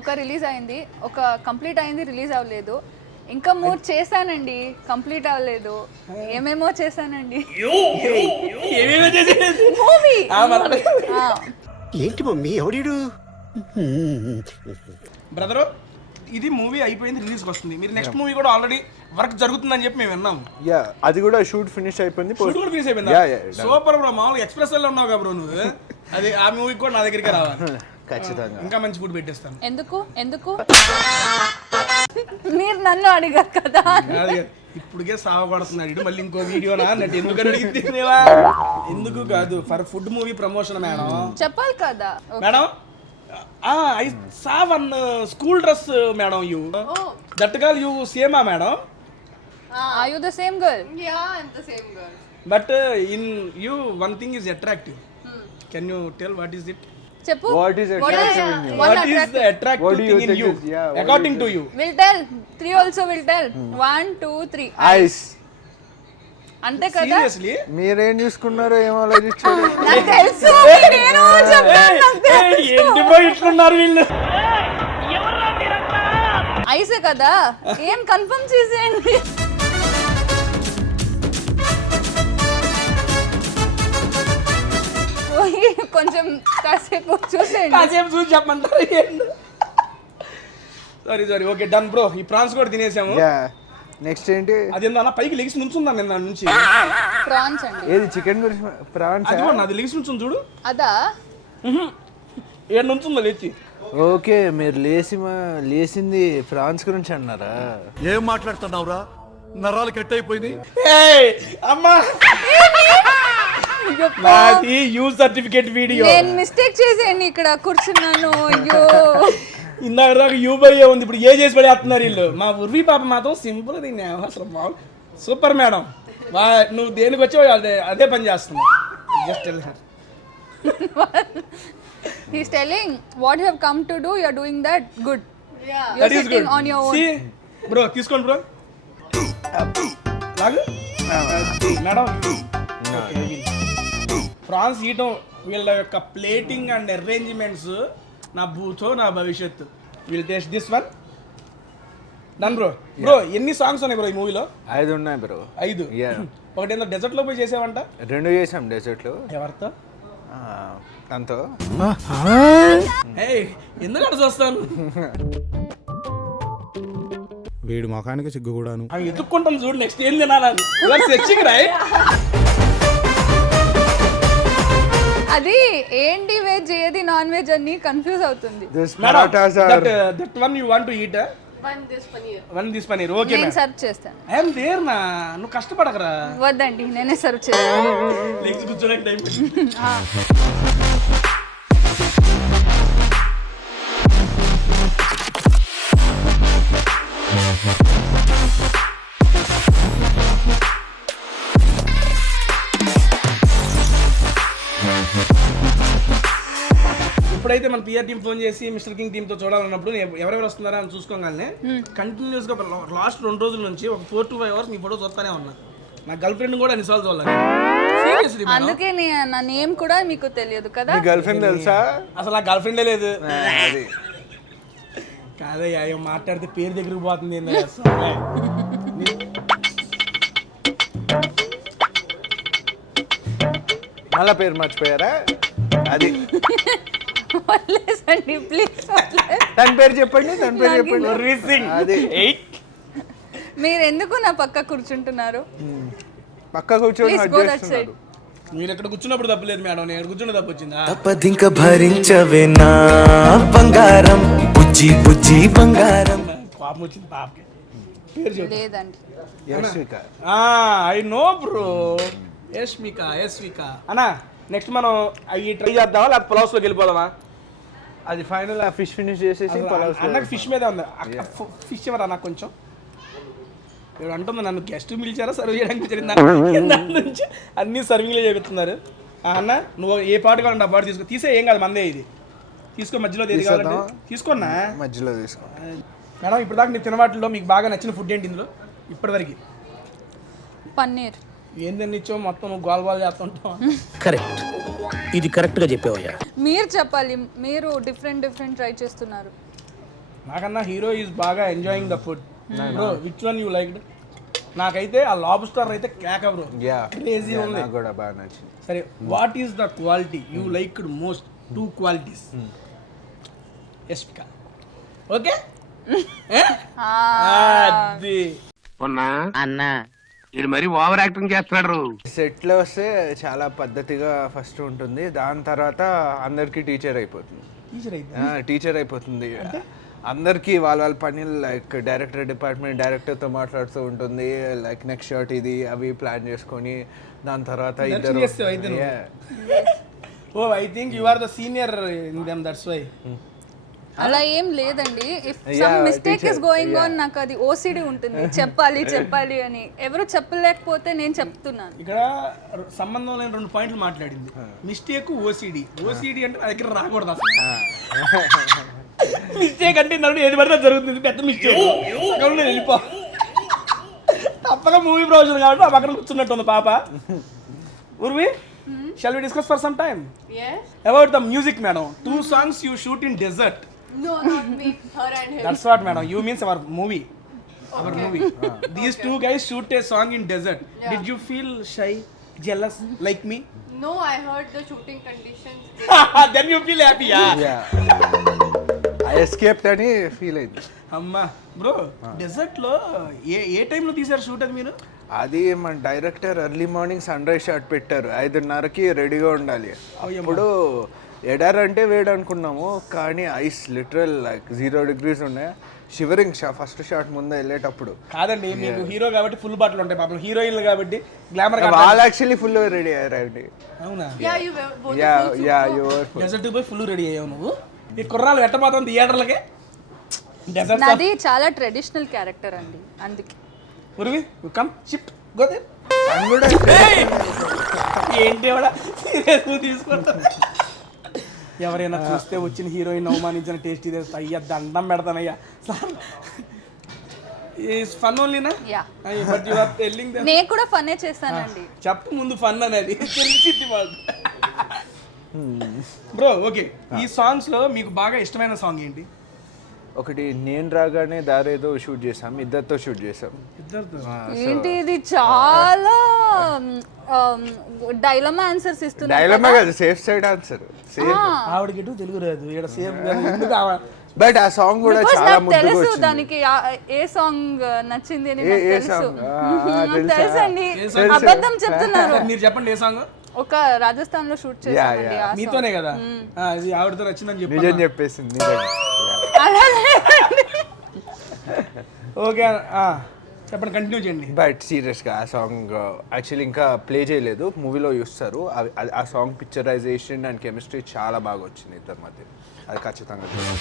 ఒక రిలీజ్ అయింది, ఒక కంప్లీట్ అయింది, రిలీజ్ అవ్వలేదు. ఇంకా 3 చేశానండి, కంప్లీట్ అవ్వలేదు. ఏమేమో చేశానండి. మూవీ ఏంటి మమ్మీ ఎవడు? బ్రదరు, ఇది మూవీ అయిపోయింది, రిలీజ్కి వస్తుంది. మీరు నెక్స్ట్ మూవీ కూడా ఆల్రెడీ వర్క్ జరుగుతుందని చెప్పి మేము విన్నాము. అది కూడా షూట్ ఫినిష్ అయిపోయింది. Super bro. మామూలుగా ఎక్స్ప్రెస్ లో ఉన్నావు బ్రో నువ్వు. అది ఆ మూవీకి కూడా నా దగ్గరికి రావాలి ఖచ్చితంగా. ఇంకా మంచి ఫుడ్ పెట్టేస్తాను. ఎందుకు మీరు నన్ను అడిగారు కదా. ఇప్పుడుకే సావగొడుతున్నాడు ఇడు మళ్ళీ ఇంకో వీడియోనా అన్నట్టు ఎందుకని అడిగితేనేవా ఎందుకు కాదు for food movie promotion madam చెప్పాలి కదా. Madam I saw one school dress madam you that call you సేమా madam Are you the same girl? Yeah, I'm the same girl. But in you one thing is attractive can you tell what is it చెప్పు. What is attractive in you? What is the attractive What do you thing in think you is- yeah, what according to you Will tell. 3 also will tell. 1, 2, 3. Ice. అంతే కదా. Seriously మీరేం చూసుకున్నారో ఏం ఆలోచించారు? నాకు తెలుసు. నేను చెప్పాను, నాకు తెలుసు. ఎండిపోయి ఇట్లున్నారు వీళ్ళు ఐసే కదా, ఏం కన్ఫర్మ్ చేసేయండి. పోయి కొంచెం కాసేపు చూసేయండి. కాసేపు చూసి చెప్పమంటారు సారీ ఓకే డన్ బ్రో ఈ ప్రాన్స్ కూడా తినేసాము యా నెక్స్ట్ ఏంటి? అదేందో అన్న పైకి లెగిసి నుంచుందా నిన్న నుంచి ప్రాన్స్ అండి. ఏది చికెన్ గురించి ప్రాన్స్? అది కూడా అది లెగిసి నుంచుంది చూడు అదా ఏడు నుంచుందో లేచి ఓకే మీరు లేచింది ఫ్రాన్స్ గురించి అన్నారా? ఏం మాట్లాడుతున్నావురా నరాలు కట్ అయిపోయింది. ఏయ్, అమ్మా నాది యూ సర్టిఫికేట్ వీడియో నేను మిస్టేక్ చేసేయండి, ఇక్కడ కూర్చున్నాను. అయ్యో ఇందాక దాకా యూబయ్యే ఉంది ఇప్పుడు ఏ చేసి పడేస్తున్నారు వీళ్ళు. మా ఉర్వి పాప మాత్రం సింపుల్ దీన్ని అసలు సూపర్ మేడం నువ్వు దేనికి వచ్చావు అదే పని చేస్తున్నావు. Just tell her. he's telling what you have come to do, you are doing that good. Yeah. You're That is sitting good. on your own. See, bro, తీసుకోండి బ్రో. లాగు మేడం ప్రాన్స్ ఈయటం వీళ్ళ యొక్క ప్లేటింగ్ అండ్ అరేంజ్మెంట్స్ నా భూతో నా భవిష్యత్తు. Will taste this one. Done bro. Bro ఎన్ని songs ఉన్నాయి బ్రో ఈ మూవీలో? 5 ఉన్నాయి బ్రో. 5. Yeah. ఒకటేందో డెజర్ట్ లో పోయి చేసావంట. 2 చేసాం డెజర్ట్ లో. ఎవరితో? తనతో. ఏయ్ ఎందుకు అక్కడ చూస్తాను వీడి ముఖానికి సిగ్గు కూడాను. అవి ఎత్తుక్కుంటాం చూడు నెక్స్ట్ ఏం తినాలని. సెర్చింగ్ రాయ్. అది ఏంటి వెజ్ ఏది నాన్ వెజ్ అని కన్ఫ్యూజ్ అవుతుంది. This parathas are that one you want to eat. One this paneer. Okay నేను మ్యామ్. సర్వ్ చేస్తాను. ఐ యామ్ దేర్ నా. నువ్వు కష్టపడకరా. వద్దండి నేనే సర్వ్ చేస్తాను. లెగ్స్ కూర్చోడానికి టైం. ఇప్పుడైతే మన పిఆర్ టీం ఫోన్ చేసి మిస్టర్ కింగ్ టీమ్ తో చూడాలన్నప్పుడు ఎవరెవరు వస్తున్నారా అని చూసుకోగానే కంటిన్యూస్ గా లాస్ట్ 2 రోజుల నుంచి ఒక 4 to 5 hours నీ ఫోటో చూస్తానే ఉన్నా. నా గర్ల్ ఫ్రెండ్ కూడా అన్నిసార్లు చూడాలి. సీరియస్లీ అందుకే నా నేమ్ కూడా మీకు తెలియదు కదా. మీ గర్ల్ ఫ్రెండ్ తెలుసా? అసలు నా గర్ల్ ఫ్రెండే లేదు. కాదయ్యా ఏం మాట్లాడితే పేరు దగ్గరికి పోతుంది. మళ్ళా పేరు మర్చిపోయారా? అది వదిలేసండి ప్లీజ్. తన పేరు చెప్పండి. తన పేరు చెప్పండి. అది మీరు ఎందుకు నా పక్క కూర్చుంటున్నారు? పక్క కూర్చొని Please హగ్ go that చేస్తున్నాడు. మీరు ఎక్కడ కూర్చున్నప్పుడు తప్పలేదు మేడం, నేను కూర్చున్న తప్పు వచ్చిందా? తప్పదింక భరించవే నా బంగారం బుజ్జి బుజ్జి బంగారం. పాపం వచ్చింది పాపకి. పేరు చెప్పు. లేదండి. Yashvika. I know bro. Yashvika అన్నా నెక్స్ట్ మనం అవి ట్రై చేద్దామా లేకపోతే పులావ్స్లోకి వెళ్ళిపోదామా? అది ఫైనల్ ఆ ఫిష్ ఫినిష్ చేసేసి అన్నకి ఫిష్ మీద ఉంది. ఫిష్ ఇవ్వరా నాకు కొంచెం. ఇప్పుడు అంటుంది నన్ను గెస్ట్ పిలిచారా సర్వ్ చేయడానికి దాని నుంచి అన్ని సర్వింగ్లో చేస్తున్నారు. అన్న నువ్వు ఏ పాటు కావాలంటే ఆ పాటు తీసుకో. తీసే ఏం కాదు మందే ఇది. తీసుకో మధ్యలో ఏది కావాలంటే తీసుకోన్నా. మధ్యలో తీసుకో. మేడం ఇప్పుడు దాకా నీ తినవాటిలో మీకు బాగా నచ్చిన ఫుడ్ ఏంటి ఇందులో ఇప్పటివరకు? పన్నీర్. ఏందని ఇచ్చో మొత్తం నువ్వు గోల్ చేస్తుంటావు. కరెక్ట్, ఇది కరెక్ట్ గా చెప్పావయ్యా. మీరు చెప్పాలి, మీరు డిఫరెంట్ ట్రై చేస్తున్నారు. నాకన్నా హీరో ఈజ్ బాగా enjoying the food. Bro which one you liked? నాకైతే ఆ లాబ్స్టర్ అయితే కేక బ్రో. క్రేజీ ఉంది. నాకు కూడా బాగా నచ్చింది. సరే what is the quality you liked most? 2 qualities. Yashvika. Okay అది అన్నా ఇది మరి ఓవర్ యాక్టింగ్ చేస్తున్నాడు. సెట్ లో వస్తే చాలా పద్ధతిగా ఫస్ట్ ఉంటుంది, దాని తర్వాత అందరికి టీచర్ అయిపోతుంది. టీచర్ అయితే టీచర్ అయిపోతుంది. అందరికీ వాళ్ళ పని లైక్ డైరెక్టర్తో మాట్లాడుతూ ఉంటుంది, లైక్ నెక్స్ట్ షాట్ ఇది అవి ప్లాన్ చేసుకొని దాని తర్వాత ఇద్దరు చేస్తావు అయితే నువ్వు. Oh I think you are the senior in them, that's why. అలా ఏం లేదండి. If Yeah, some mistake teacher. Is going on, నాకు అది ఓసిడి ఉంటుంది, చెప్పాలి అని. ఎవరు చెప్పలేకపోతే నేను చెప్తున్నాను. ఇక్కడ సంబంధం లేని 2 పాయింట్లు మాట్లాడింది. Mistake, OCD. ఓసిడి అంటే నా దగ్గర రాకూడదు అసలు. మిస్టేక్ అంటే నన్ను ఏది పడితే జరుగుతుంది, పెద్ద మిస్టేక్ వెళ్ళిపో. తప్పగా మూవీ ప్రొఫెషన్ కాబట్టి ఆ పక్కన కూర్చున్నట్టు ఉంది పాప. ఉర్వి, shall we discuss for some time Yes. about the music, madam? 2 songs you shoot in desert. No, not me. Her and him. That's what, madam. You means our movie. Our movie. These 2 guys shoot a song in desert. Yeah. Did you feel shy, jealous like me? No, I heard the shooting conditions. Then you feel happy, yeah? I escaped అని feel అయింది. అమ్మా bro, dessert లో ఏ టైంలో తీసారు shoot అది మీరు? అది మన director early morning sun rise shot పెట్టారు, 5:30కి రెడీగా ఉండాలి. ఇప్పుడు ఎడార్ అంటే వేడి అనుకున్నాము, కానీ ఐస్ లిటరల్ లైక్ 0 degrees ఉన్నాయి. షివరింగ్ ఫస్ట్ షాట్ ముందే వెళ్ళేటప్పుడు. కాదండి, మీకు హీరో కాబట్టి ఫుల్ బట్టలు ఉంటాయి, పాపం హీరోయిన్లు కాబట్టి గ్లామర్. వాళ్ళు యాక్చువల్లీ ఫుల్ రెడీ అయ్యారండి. అవునా? Yeah, you were both. Desert పోయి ఫుల్ రెడీ అయ్యావు నువ్వు. ఈ కుర్రాలు వెట్టబోతాం థియేటర్లకి. డెజర్ట్ నాది చాలా ట్రెడిషనల్ క్యారెక్టర్ అండి, అందుకే. ఉర్వి, కమ్ షిఫ్ట్ గో దేర్. ఏంటి ఎవడ సీరియస్ తీసుకుంటా? ఎవరైనా చూస్తే వచ్చిన హీరోయిన్ అవమానించిన టేస్ట్ ఇదే. అయ్యా దండం పెడతానయ్యా. ఫన్ ఓన్లీనా? Yeah. But you are telling them. నేను కూడా ఫన్నే చేస్తానండి. చెప్పు ముందు ఫన్ అనేది తెలిసింది మాకు. బ్రో ఓకే, ఈ సాంగ్స్ లో మీకు బాగా ఇష్టమైన సాంగ్ ఏంటి? ఒకటి నేను రాగానే దారేదో షూట్ చేసాం, ఇద్దరితో షూట్ చేసాం. ఇద్దరితో? ఏంటి ఇది చాలా డైలమా ఆన్సర్స్ ఇస్తున్నా. డైలమా కాదు, సేఫ్ సైడ్ ఆన్సర్. ఆవిడకి ఎటు తెలుగు రాదు, ఇక్కడ సేఫ్ ఎందుకు బట్ ఆ సాంగ్ కూడా చాలా నాకు ముద్దుగా తెలుసు వచ్చింది. దానికి ఏ సాంగ్ నచ్చింది అని నాకు ఏ తెలుసు. song? తెలుసండి, song? అబద్ధం చెప్తున్నారు. మీరు చెప్పండి ఏ సాంగ్? ఒక రాజస్థాన్ లో షూట్ చేశానండి ఆ song. మీతోనే కదా? ఇది ఆవిడతో నచ్చిందని నిజం చెప్పి చెప్పేసింది నిజంగా. అలా లేదండి. ఓకే, చెప్పండి, కంటిన్యూ చేయండి. బట్ సీరియస్గా ఆ సాంగ్ యాక్చువల్లీ ఇంకా ప్లే చేయలేదు, మూవీలో చూస్తారు. ఆ సాంగ్ పిక్చరైజేషన్ అండ్ కెమిస్ట్రీ చాలా బాగా వచ్చింది ఇద్దరి మధ్య, అది ఖచ్చితంగా చూడాలి.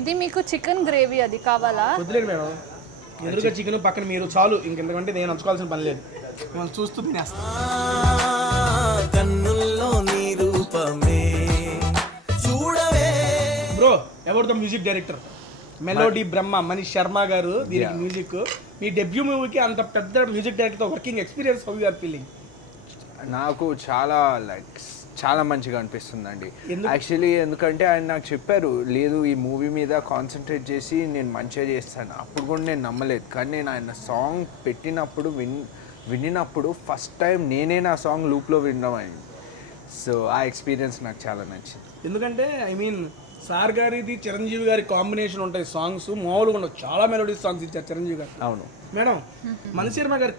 ఇది మీకు చికెన్ గ్రేవీ అది కావాలా? వదిలేదు మేడం, ఎదురుగా చికెన్ పక్కన మీరు చాలు, ఇంకెందుకంటే నేను అంచుకోవాల్సిన పని లేదు. మనం చూస్తూ తినేస్తాం. బ్రో, ఎవరు the music director? Melody Brahma Manish Sharma garu దీనికి మ్యూజిక్. మీ డెబ్యూ మూవీకి అంత పెద్ద మ్యూజిక్ డైరెక్టర్తో working experience, how you are feeling? నాకు చాలా మంచిగా అనిపిస్తుందండి యాక్చువల్లీ. ఎందుకంటే ఆయన నాకు చెప్పారు, లేదు ఈ మూవీ మీద కాన్సన్ట్రేట్ చేసి నేను మంచిగా చేస్తాను. అప్పుడు కూడా నేను నమ్మలేదు, కానీ నేను ఆయన సాంగ్ పెట్టినప్పుడు వినినప్పుడు ఫస్ట్ టైం నేనే నా సాంగ్ లూప్లో వినడం అయింది. సో ఆ ఎక్స్పీరియన్స్ నాకు చాలా నచ్చింది. ఎందుకంటే ఐ మీన్ సార్ గారిది చిరంజీవి గారి కాంబినేషన్ ఉంటాయి సాంగ్స్, మామూలుగా ఉండవు. చాలా మెలోడీ సాంగ్స్ ఇచ్చారు చిరంజీవి గారు. అవును మేడం, మనీష్ శర్మ గారి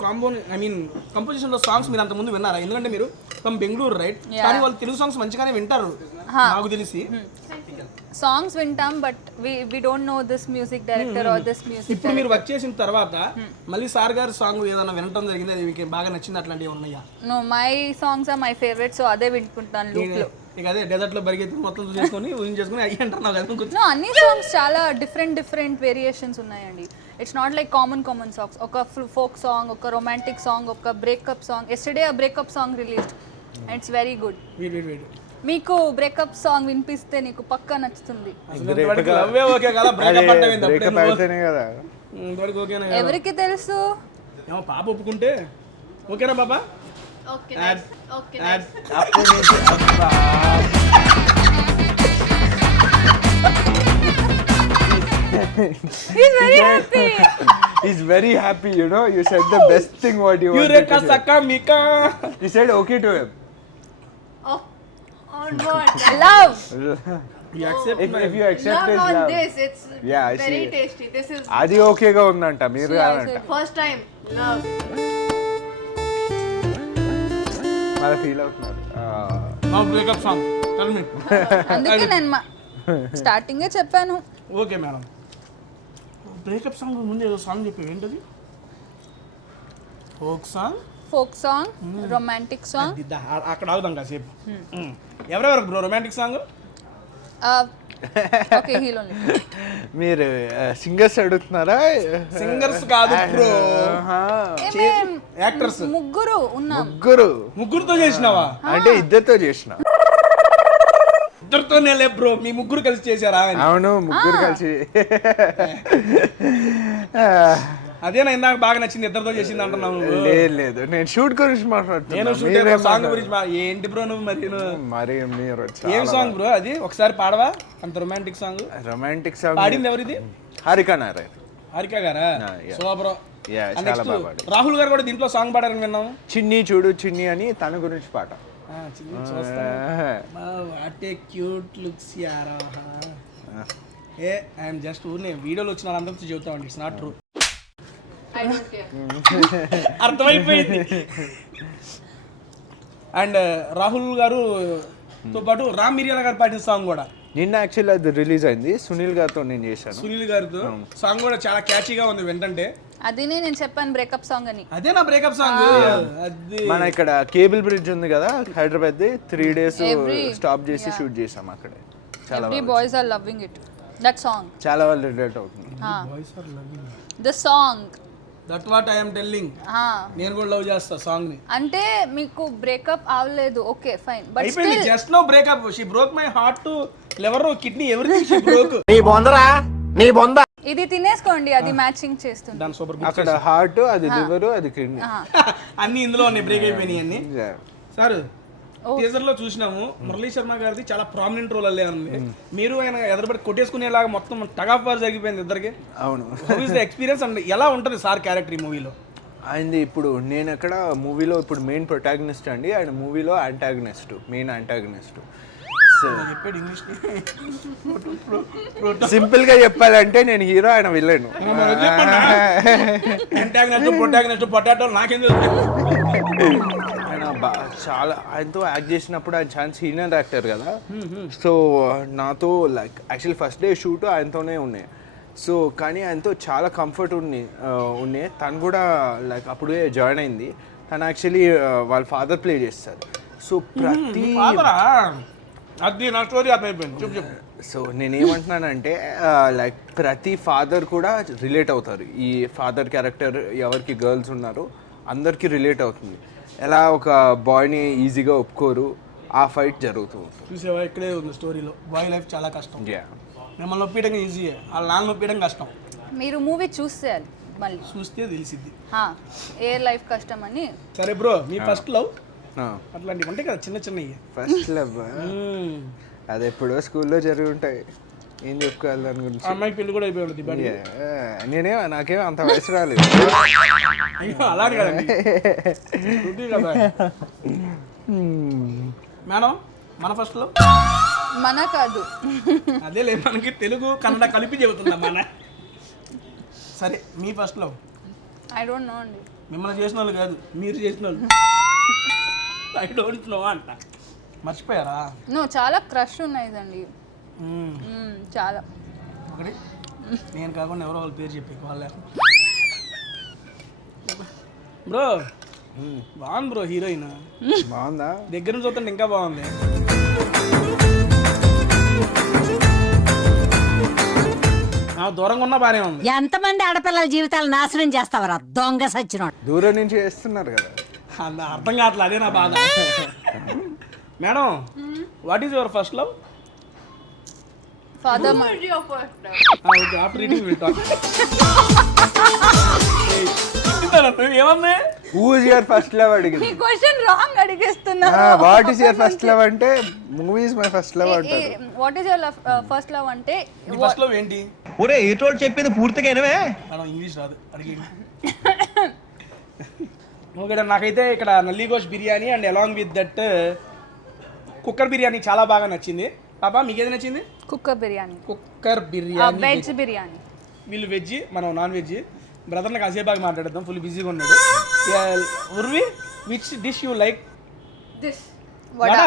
కంపోజిషన్ లో సాంగ్స్ మీరు అంత ముందు విన్నారా? ఎందుకంటే మీరు ఫ్రమ్ బెంగళూరు రైట్, కానీ వాళ్ళు తెలుగు సాంగ్స్ మంచిగానే వింటారు నాకు తెలిసి. సాంగ్స్ వింటాం, but we don't know this music director or this music. ఇప్పుడు మీరు వర్క్ చేసిన తర్వాత మళ్ళీ సార్ గారి సాంగ్ ఏదైనా వినటం జరిగింది, అది మీకు బాగా నచ్చింది, అట్లాంటివి ఉన్నాయా? No, my songs are my favourite, so అదే వింటుకుంటాను లూప్ లో. ఇక అదే డెజర్ట్ లో పరిగెత్తి మొత్తం చూసుకొని ఊహించేసుకుని అయ్యి అంటారు నాకు అది. నో, అన్ని సాంగ్స్ చాలా డిఫరెంట్ వేరియేషన్స్ ఉన్నాయండి. It's not like common songs. ఒక ఫోక్ సాంగ్, ఒక రొమాంటిక్ సాంగ్, ఒక బ్రేకప్ సాంగ్. ఎస్టర్డే ఆ breakup song released, it's very good. మీకు బ్రేకప్ సాంగ్ వినిపిస్తే నీకు పక్కా నచ్చుతుంది. ఎవరికి తెలుసు? పాప ఒప్పుకుంటే ఓకేనా బాబా? Okay. Add. Okay. Add. He's very happy. He's very happy, you know. You said the best thing what you wanted eureka to do. సక్కా మీకా. You said okay to him. Oh, on what? Love. You accept If you accept Love his on love. this. It's Yeah, I very see. tasty. This is అది ఓకేగా ఉందంట మీరు See, I కాదంట said- first time. Love. మళ్ళీ feel అవుతున్నారు. నా breakup song tell me. అందుకే నేను స్టార్టింగే చెప్పాను. Okay madam. బ్రేకప్ సాంగ్ ముందు ఏదో సాంగ్ చెప్పావు, ఏంటది? Folk song. Folk song, romantic song. అక్కడ ఆగుదాం కాసేపు. ఎవరెవరు బ్రో రొమాంటిక్ సాంగ్? ఓకే, హీలో. మీరు సింగర్స్ అడుగుతున్నారా? సింగర్స్ కాదు బ్రో, యాక్టర్స్. ముగ్గురు ఉన్నాం. ముగ్గురుతో చేసినావా? అంటే ఇద్దరితో చేసిన. ఇద్దరితోనే లే బ్రో, మీ ముగ్గురు కలిసి చేశారా అని. అవును, ముగ్గురు కలిసి. అదేనా ఇందాక బాగా నచ్చింది ఇద్దరితో చేసింది అంటున్నావు నువ్వు? లేదు, నేను షూట్ గురించి నేను మాట్లాడుతున్నాను. షూట్ సాంగ్ గురించి ఏంటి బ్రో నువ్వు మరి మరి మీరు ఏం సాంగ్ బ్రో అది? ఒకసారి పాడవా అంత రొమాంటిక్ సాంగ్? రొమాంటిక్ సాంగ్ పాడింది ఎవరిది? హారిక నారాయణ. హారిక గారా? yeah. సో బ్రో చాలా బాగా పాడారు. రాహుల్ గారు కూడా దీంట్లో సాంగ్ పాడారని విన్నాము. చిన్ని చూడు చిన్ని అని తన గురించి పాట. What a cute looks Yaara. A I'm just ఊరినే వీడియోలో వచ్చిన అందరితో చెబుతామండి, it's not true. I don't care. అర్థమైపోయింది. అండ్ రాహుల్ గారు తో పాటు రామ్ మిరియాల గారు పాడిన సాంగ్ కూడా నిన్న యాక్చువల్లీ అది రిలీజ్ అయింది. సునీల్ గారితో నేను చేశాను. సునీల్ గారితో సాంగ్ కూడా చాలా క్యాచీగా ఉంది వింటంటే. అదినే నేను చెప్పాను బ్రేకప్ సాంగ్ అని. అదే నా బ్రేకప్ సాంగ్. అది మన ఇక్కడ కేబుల్ బ్రిడ్జ్ ఉంది కదా హైదరాబాద్, 3 days Every- స్టాప్ చేసి షూట్ చేసాం అక్కడే. చాలా ఎవ్రీ బాగా boys are loving it, that song. చాలా వాళ్ళు రిలేట్ అవుతుంది. The song. That what I'm telling. నేను కూడా లవ్ చేస్తా సాంగ్ ని. అంటే మీకు బ్రేకప్ అవ్వలేదు, ఓకే ఫైన్, బట్ అయిపోయింది, just no breakup. She broke my heart to liver, kidney, everything she broke. ఇది తినేసుకోండి, అది మ్యాచింగ్ చేస్తుంది. దాని సూపర్ అక్కడ హార్ట్, అది లివర్, అది కిడ్నీ. అన్ని ఇందులో ఉన్నాయి, బ్రేక్ అయిపోయినాయి అన్ని. సార్ టీజర్ లో చూసినాము మురళీ శర్మ గారిది చాలా ప్రామినెంట్ రోల్ అల్లే ఉంది. మీరు ఆయన ఎదురుబడి కొట్టేసుకునేలాగా మొత్తం టగ్ ఆఫ్ వార్ జరిగిపోయింది ఇద్దరికి. అవును. How is the experience and ఎలా ఉంటుంది సార్ క్యారెక్టర్ ఈ మూవీలో? ఆయనది ఇప్పుడు నేను అక్కడ మూవీలో ఇప్పుడు మెయిన్ ప్రొటాగనిస్ట్ అండి, ఆయన మూవీలో యాంటాగనిస్ట్, మెయిన్ యాంటాగనిస్ట్. సో చెప్పాడు ఇంగ్లీష్. సింపుల్ గా చెప్పాలంటే నేను హీరో, ఆయన విలన్. ప్రొటాగనిస్ట్ పొటాటో నాకేం తెలుసు. ఆయన చాలా ఆయనతో యాక్ట్ చేసినప్పుడు ఆయన చాలా సీనియర్ యాక్టర్ కదా. సో నాతో like actually first day shoot ఆయనతోనే ఉన్నాయి. సో కానీ ఆయనతో చాలా కంఫర్ట్ ఉన్నాయి. తను కూడా లైక్ అప్పుడే జాయిన్ అయింది. తను యాక్చువల్లీ వాళ్ళ ఫాదర్ ప్లే చేస్తారు. సో ప్రతి అది నా స్టోరీ అర్థమైపోయింది, చెప్పు చెప్పు. సో నేనేమంటున్నానంటే లైక్ ప్రతి ఫాదర్ కూడా రిలేట్ అవుతారు. ఈ ఫాదర్ క్యారెక్టర్ ఎవరికి గర్ల్స్ ఉన్నారో అందరికీ రిలేట్ అవుతుంది. ఎలా ఒక బాయ్ని ఈజీగా ఒప్పుకోరు, ఆ ఫైట్ జరుగుతూ ఉంటుంది. చూసేవా ఇక్కడే ఉంది స్టోరీలో. బాయ్ లైఫ్ చాలా కష్టం. యా, మిమ్మల్ని నొప్పియడం ఈజీయే, వాళ్ళ నాన్న నొప్పియడం కష్టం. మీరు మూవీ చూసేయాలి మళ్ళీ, చూస్తే తెలిసిద్ది ఏ లైఫ్ కష్టం అని. సరే బ్రో, మీ ఫస్ట్ లవ్ అట్లాంటివి ఉంటాయి కదా చిన్న చిన్నవి. ఫస్ట్ లవ్ అది ఎప్పుడో స్కూల్లో జరిగి ఉంటాయి, ఏం చెప్పుకోవాలి దాని గురించి. అమ్మాయికి పెళ్లి కూడా అయిపోయి ఉంటుంది. నాకేం అంత వయసు రాలేదు. అయ్యో అలానే కదండి కదా మేడం. మన ఫస్ట్ లవ్ మన కాదు, అదేలే, మనకి తెలుగు కన్నడ కలిపి చెబుతుందా మన. సరే మీ first love? I don't know అండి. మిమ్మల్ని చేసిన వాళ్ళు కాదు, మీరు చేసిన వాళ్ళు. ఐ డోంట్ నో అంట. మర్చిపోయారా? నో, చాలా క్రష్ ఉన్నాయండి, చాలా. ఒకటి నేను కాకుండా ఎవరో వాళ్ళ పేరు చెప్పి వాళ్ళ బ్రో. బాగుంది బ్రో హీరోయిన్. బాగుందా? దగ్గర నుంచి చూస్తుంటే ఇంకా బాగుంది. దూరంగా ఉన్నా బానే ఉంది. ఎంతమంది ఆడపిల్లల జీవితాలు నాశనం చేస్తావరా దొంగ సచ్చినోడు. దూరం నుంచి చేస్తున్నారు కదా, అర్థం కావట్లేదు, అదే నా బాధ. Madam, what is your first love? Father. Who is your first love? After reading will talk. ఏమన్నా who is your first love అడిగింది. ఈ క్వశ్చన్ రాంగ్ అడిగేస్తున్నా. What is your first love అంటే movie is my first love అంటారు. What is your first love అంటే first love ఏంటి? ఒరే ఏటోళ్ళు చెప్పింది పూర్తిగా వినవే మనం ఇంగ్లీష్ రాదు అడిగి ఓకే నాకైతే ఇక్కడ nalli gosht biryani and along with that cooker biryani చాలా బాగా నచ్చింది. పాపా మీకేది నచ్చింది? Cooker biryani, cooker biryani. Veg biryani. వీళ్ళు వెజ్, మనం నాన్ వెజ్. బ్రదర్ని కాసేపు బాగా మాట్లాడదాం, ఫుల్ బిజీగా ఉన్నాడు. Urvi, which dish you like? This. Vada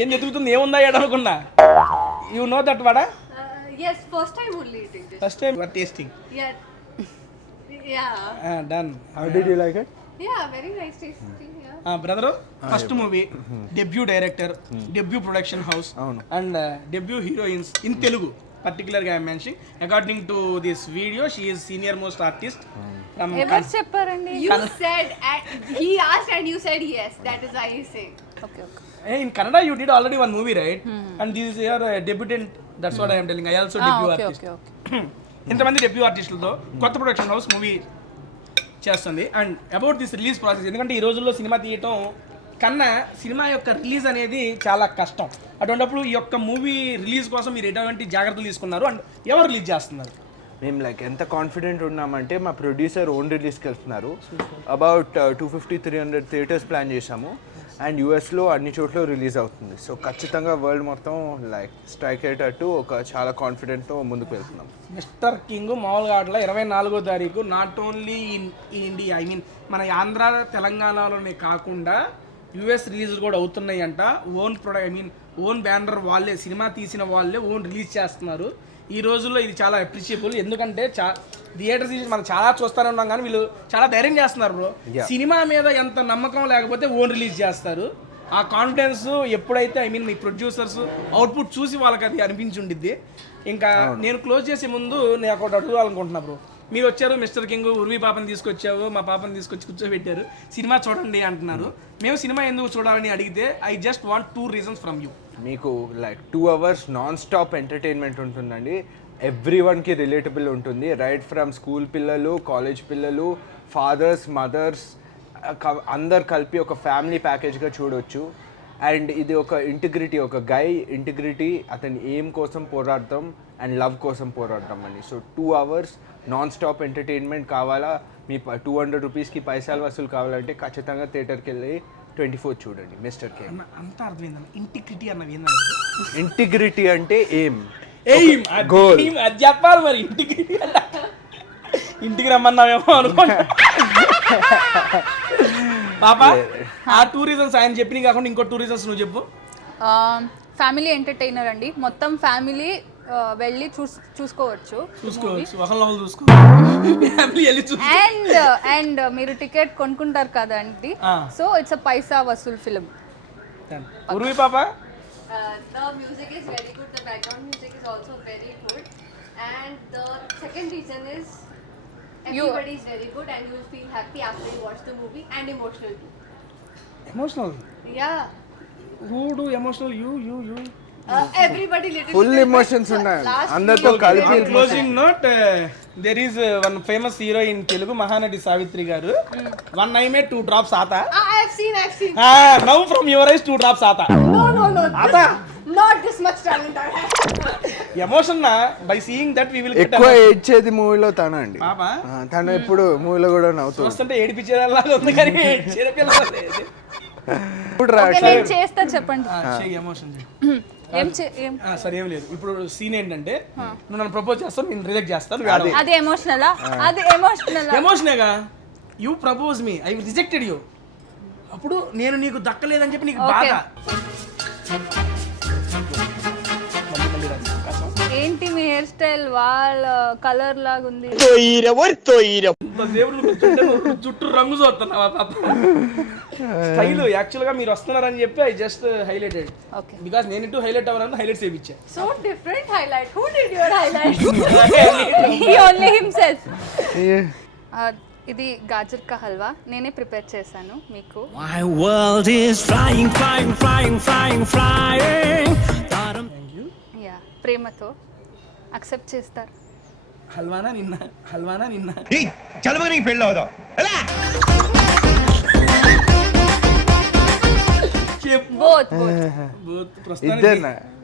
ఏం ఎదుగుతుంది, ఏముందా అనుకున్నా. You know that vada? Yes, first time only eating this. First time tasting. Yeah. Yeah. Done. How did you like it? Yeah, very nice tasty. Yeah. Brother first movie, debut director, debut production house and debut heroines in Telugu. పర్టికులర్గా I'm mentioning according to this video she is senior most artist from. ఎవరు చెప్పారండి? You said, he asked and you said yes. That is why he said. Okay okay. In Kannada you did already one movie, right? And this is your debutant. That's what I am telling. I also debut okay artist. Okay okay. ఇంతమంది debut ఆర్టిస్టులతో కొత్త production house movie చేస్తుంది. And about this release process, ఎందుకంటే ఈ రోజుల్లో cinema తీయటం కన్నా cinema యొక్క release అనేది చాలా కష్టం. అటువంటిప్పుడు ఈ యొక్క మూవీ రిలీజ్ కోసం మీరు ఎటువంటి జాగ్రత్తలు తీసుకున్నారు అండ్ ఎవరు రిలీజ్ చేస్తున్నారు? మేము లైక్ ఎంత కాన్ఫిడెంట్ ఉన్నామంటే మా ప్రొడ్యూసర్ ఓన్ రిలీజ్కి వెళ్తున్నారు. అబౌట్ 250-300 థియేటర్స్ ప్లాన్ చేశాము అండ్ యూఎస్లో అన్ని చోట్ల రిలీజ్ అవుతుంది. సో ఖచ్చితంగా వరల్డ్ మొత్తం లైక్ స్ట్రైక్ అయ్యేటట్టు ఒక చాలా కాన్ఫిడెంట్తో ముందుకు వెళ్తున్నాం. మిస్టర్ కింగ్ మామూలుగా ఆటల 24వ తారీఖు not only in India, I mean మన ఆంధ్ర తెలంగాణలోనే కాకుండా యూఎస్ రిలీజ్ కూడా అవుతున్నాయి అంట. Own product, I mean own banner వాళ్ళే, సినిమా తీసిన వాళ్ళే ఓన్ రిలీజ్ చేస్తున్నారు. ఈ రోజుల్లో ఇది చాలా అప్రిషియబుల్. ఎందుకంటే థియేటర్స్ మనం చాలా చూస్తూనే ఉన్నాం కానీ వీళ్ళు చాలా ధైర్యం చేస్తున్నారు బ్రో. సినిమా మీద ఎంత నమ్మకం లేకపోతే ఓన్ రిలీజ్ చేస్తారు. ఆ కాన్ఫిడెన్స్ ఎప్పుడైతే, I mean me producers output చూసి వాళ్ళకి అది అనిపించుండిద్ది. ఇంకా నేను క్లోజ్ చేసే ముందు నేను ఒకటి అడగాలనుకుంటున్నా బ్రో. మీరు వచ్చారు మిస్టర్ కింగ్, ఉర్వి పాపని తీసుకొచ్చావు, మా పాపని తీసుకొచ్చి కూర్చోబెట్టారు, సినిమా చూడండి అంటున్నారు. మేము సినిమా ఎందుకు చూడాలని అడిగితే I just want 2 reasons from you. మీకు like 2 hours non stop entertainment ఉంటుందండి. ఎవ్రీ వన్కి రిలేటబుల్ ఉంటుంది. రైట్ ఫ్రమ్ స్కూల్ పిల్లలు, కాలేజ్ పిల్లలు, ఫాదర్స్, మదర్స్ అందరు కలిపి ఒక ఫ్యామిలీ ప్యాకేజ్గా చూడొచ్చు. అండ్ ఇది ఒక ఇంటిగ్రిటీ, ఒక గై ఇంటిగ్రిటీ, అతని ఎయిమ్ కోసం పోరాడతాం అండ్ లవ్ కోసం పోరాడతాం అని. So 2 hours non stop entertainment కావాలా, మీ 200 రూపీస్కి పైసలు వసూలు కావాలంటే ఖచ్చితంగా థియేటర్కి వెళ్ళి 24 చూడండి మిస్టర్ కే. అంతా అర్థమైందన్న. ఇంటిగ్రిటీ అన్నది ఏంటంటే, ఇంటిగ్రిటీ అంటే ఎయిమ్, గోల్, అది చెప్పాలి మరి. ఇంటిగ్రిటీ ఇంటికి రమ్మన్నావేమో అనుకోండి పాప. ఆ 2 reasons ఆయన చెప్పినవి కాకుండా ఇంకో 2 reasons నువ్వు చెప్పు. ఫ్యామిలీ ఎంటర్టైనర్ అండి, మొత్తం ఫ్యామిలీ వెళ్ళి చూసుకోవచ్చు. ఒకళ్ళు చూసుకో. అండ్ మీరు టికెట్ కొనుక్కుంటారు కదా అండి, so it's a paisa vasool film. Urvi పాప, The music is very good. The background music is also very good. And the second reason is everybody is very good and you will feel happy after you watch the movie and emotional too. Emotional? Yeah. Who do emotional? You. Everybody literally. Full emotions ఉన్నాయి అందరితో కలిపి. Closing note, there is one famous hero in Telugu, Mahanati Savitri garu. One eye mein 2 drops aata. I have seen. Now from your eyes 2 drops aata. No. Aata. Not this much talent I have. Emotion na, by seeing that we will get. ఎక్కువ ఏడ్చేది మూవీలో తన అండి. పాప తను ఎప్పుడు మూవీలో కూడా నవ్వుతుంది. చూస్తుంటే ఏడిపించేలాగా ఉంది కానీ ఏడిపిల్ల లేదు. నేను చేస్తా, చెప్పండి. ఎమోషన్ ఏం సరే, ఏం లేదు. ఇప్పుడు సీన్ ఏంటంటే, నువ్వు నన్ను ప్రపోజ్ చేస్తావు, నేను రిజెక్ట్ చేస్తాను. అది ఎమోషనలా? అది ఎమోషనేగా. You propose me, I rejected you. అప్పుడు నేను నీకు దక్కలేదని చెప్పి నీకు బాధ. ఏంటి మీ హెయిర్ స్టైల్ వాళ్ళ కలర్ లాగా ఉంది. జుట్టు రంగు చూస్తున్నావా పాప? స్టైల్ యాక్చువల్ గా మీరు వస్తున్నారని చెప్పి ఐ జస్ట్ హైలైటెడ్. బికాస్ నేను ఇటు హైలైట్ అవ్వాలని highlights చేయించా. So different highlight. Who did your highlight? He only himself. ఇది గాజర్ కా హల్వా నేనే ప్రిపేర్ చేశాను మీకు. My world is flying. Yeah, ప్రేమతో యాక్సెప్ట్ చేస్తారు. హల్వానా నిన్న చలమని పెళ్ళి అవుదాం. బోత్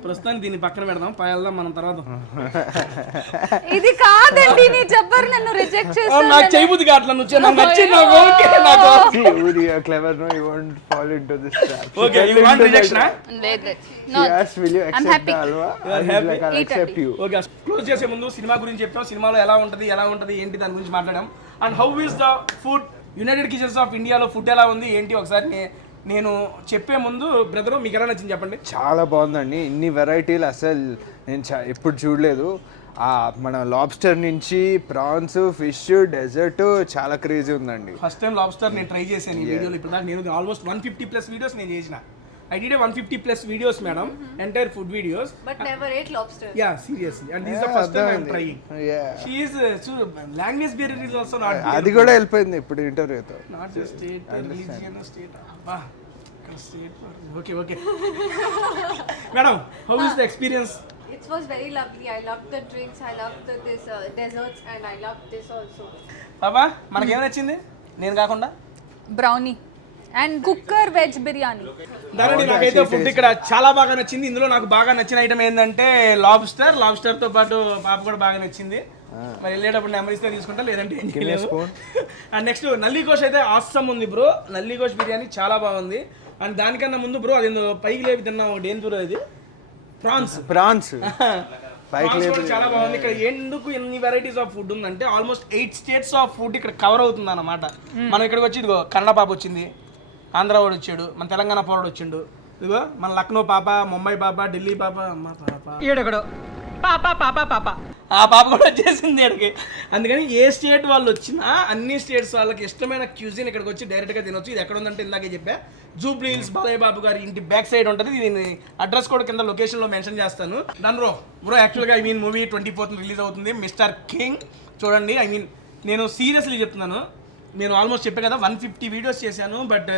ప్రస్తుతానికి దీన్ని పక్కన పెడదాం, వెళ్దాం మనం తర్వాత. ఇది కాదండి, నీ చెప్పారు నన్ను రిజెక్ట్ నాకు చేస్తాను. చేయబుద్ది కావట్లా, నువ్వు నాకు నచ్చింది, నాకు ఓకే, నాకు See, Uri, you're clever, no? You won't fall into this trap. She okay. fell you want into rejection? that- లేదు She asked, will you accept happy. the halwa? You are And he's happy? like, I'll Eat accept it. you. Okay, close చేసే ముందు cinema గురించి చెప్తాం, సినిమాలో ఎలా ఉంటుంది ఏంటి దాని గురించి మాట్లాడాం. And how is the food, United kitchens of ఇండియాలో ఫుడ్ ఎలా ఉంది ఏంటి ఒకసారి నేను చెప్పే ముందు బ్రదర్ మీకు ఎలా నచ్చింది చెప్పండి. చాలా బాగుందండి, ఇన్ని వెరైటీలు అసలు నేను ఎప్పుడు చూడలేదు. మన లాబ్స్టర్ నుంచి ప్రాన్స్, ఫిష్, డెజర్ట్ చాలా క్రేజీ ఉందండి. ఫస్ట్ టైం లాబ్స్టర్ నేను ట్రై చేశాను ఈ వీడియోలో. ఇప్పుడు దాకా నేను ఆల్మోస్ట్ 150+ వీడియోస్ నేను చేసిన. I did a 150+ videos, madam. Entire food videos. But never ate lobster. Yeah, seriously. And this is the first time I'm trying. Yeah. She is language barrier is also not there. అది కూడా వెళ్ళిపోయింది ఇప్పుడు ఇంటర్వ్యూతో. Not just state, religion, state. Abba, state. Okay. Madam, how is the experience? It was very lovely. I loved the drinks. I loved this desserts, and I loved this also. Baba, మనకి ఏం నచ్చింది నేను కాకుండా? Brownie and cooker veg biryani. దాని నాకైతే food ఇక్కడ చాలా బాగా నచ్చింది. ఇందులో నాకు బాగా నచ్చిన ఐటమ్ ఏంటంటే లాబ్స్టర్ తో పాటు పాప కూడా బాగా నచ్చింది. మరి వెళ్ళేటప్పుడు నెంబర్ తీసుకుంటా, లేదంటే ఏం చేయలేదు. అండ్ నెక్స్ట్ నల్లిగోష్ అయితే ఆసమ్ ఉంది బ్రో. నల్లిగోష్ బిర్యానీ చాలా బాగుంది. అండ్ దానికన్నా ముందు బ్రో అది పైకి లేపి తిన్నా ఒకటి ఏం బ్రో అది ప్రాన్స్ చాలా బాగుంది. ఇక్కడ ఎందుకు ఎన్ని వెరైటీస్ ఆఫ్ ఫుడ్ ఉందంటే ఆల్మోస్ట్ 8 స్టేట్స్ ఆఫ్ ఫుడ్ ఇక్కడ కవర్ అవుతుంది అన్నమాట. మనం ఇక్కడికి వచ్చి ఇదిగో కన్నడ పాప వచ్చింది, ఆంధ్ర వాడు వచ్చాడు, మన తెలంగాణ పోరాడు వచ్చిండు, ఇదిగో మన లక్నో పాప, ముంబై పాప, ఢిల్లీ పాప, అమ్మ పాప ఆ పాప కూడా వచ్చేసింది ఇక్కడికి. అందుకని ఏ స్టేట్ వాళ్ళు వచ్చినా అన్ని స్టేట్స్ వాళ్ళకి ఇష్టమైన క్యూజిన్ ఇక్కడికి వచ్చి డైరెక్ట్గా తినొచ్చు. ఇది ఎక్కడ ఉందంటే ఇందాకే చెప్పా, జూబ్లీ హిల్స్ బాలయ్య బాబు గారి ఇంటి బ్యాక్ సైడ్ ఉంటుంది. దీని అడ్రస్ కూడా కింద లొకేషన్లో మెన్షన్ చేస్తాను. డన్ బ్రో యాక్చువల్గా మూవీ 24th రిలీజ్ అవుతుంది, మిస్టర్ కింగ్. చూడండి, నేను సీరియస్లీ చెప్తున్నాను, నేను ఆల్మోస్ట్ చెప్పే కదా 150 వీడియోస్ చేశాను, బట్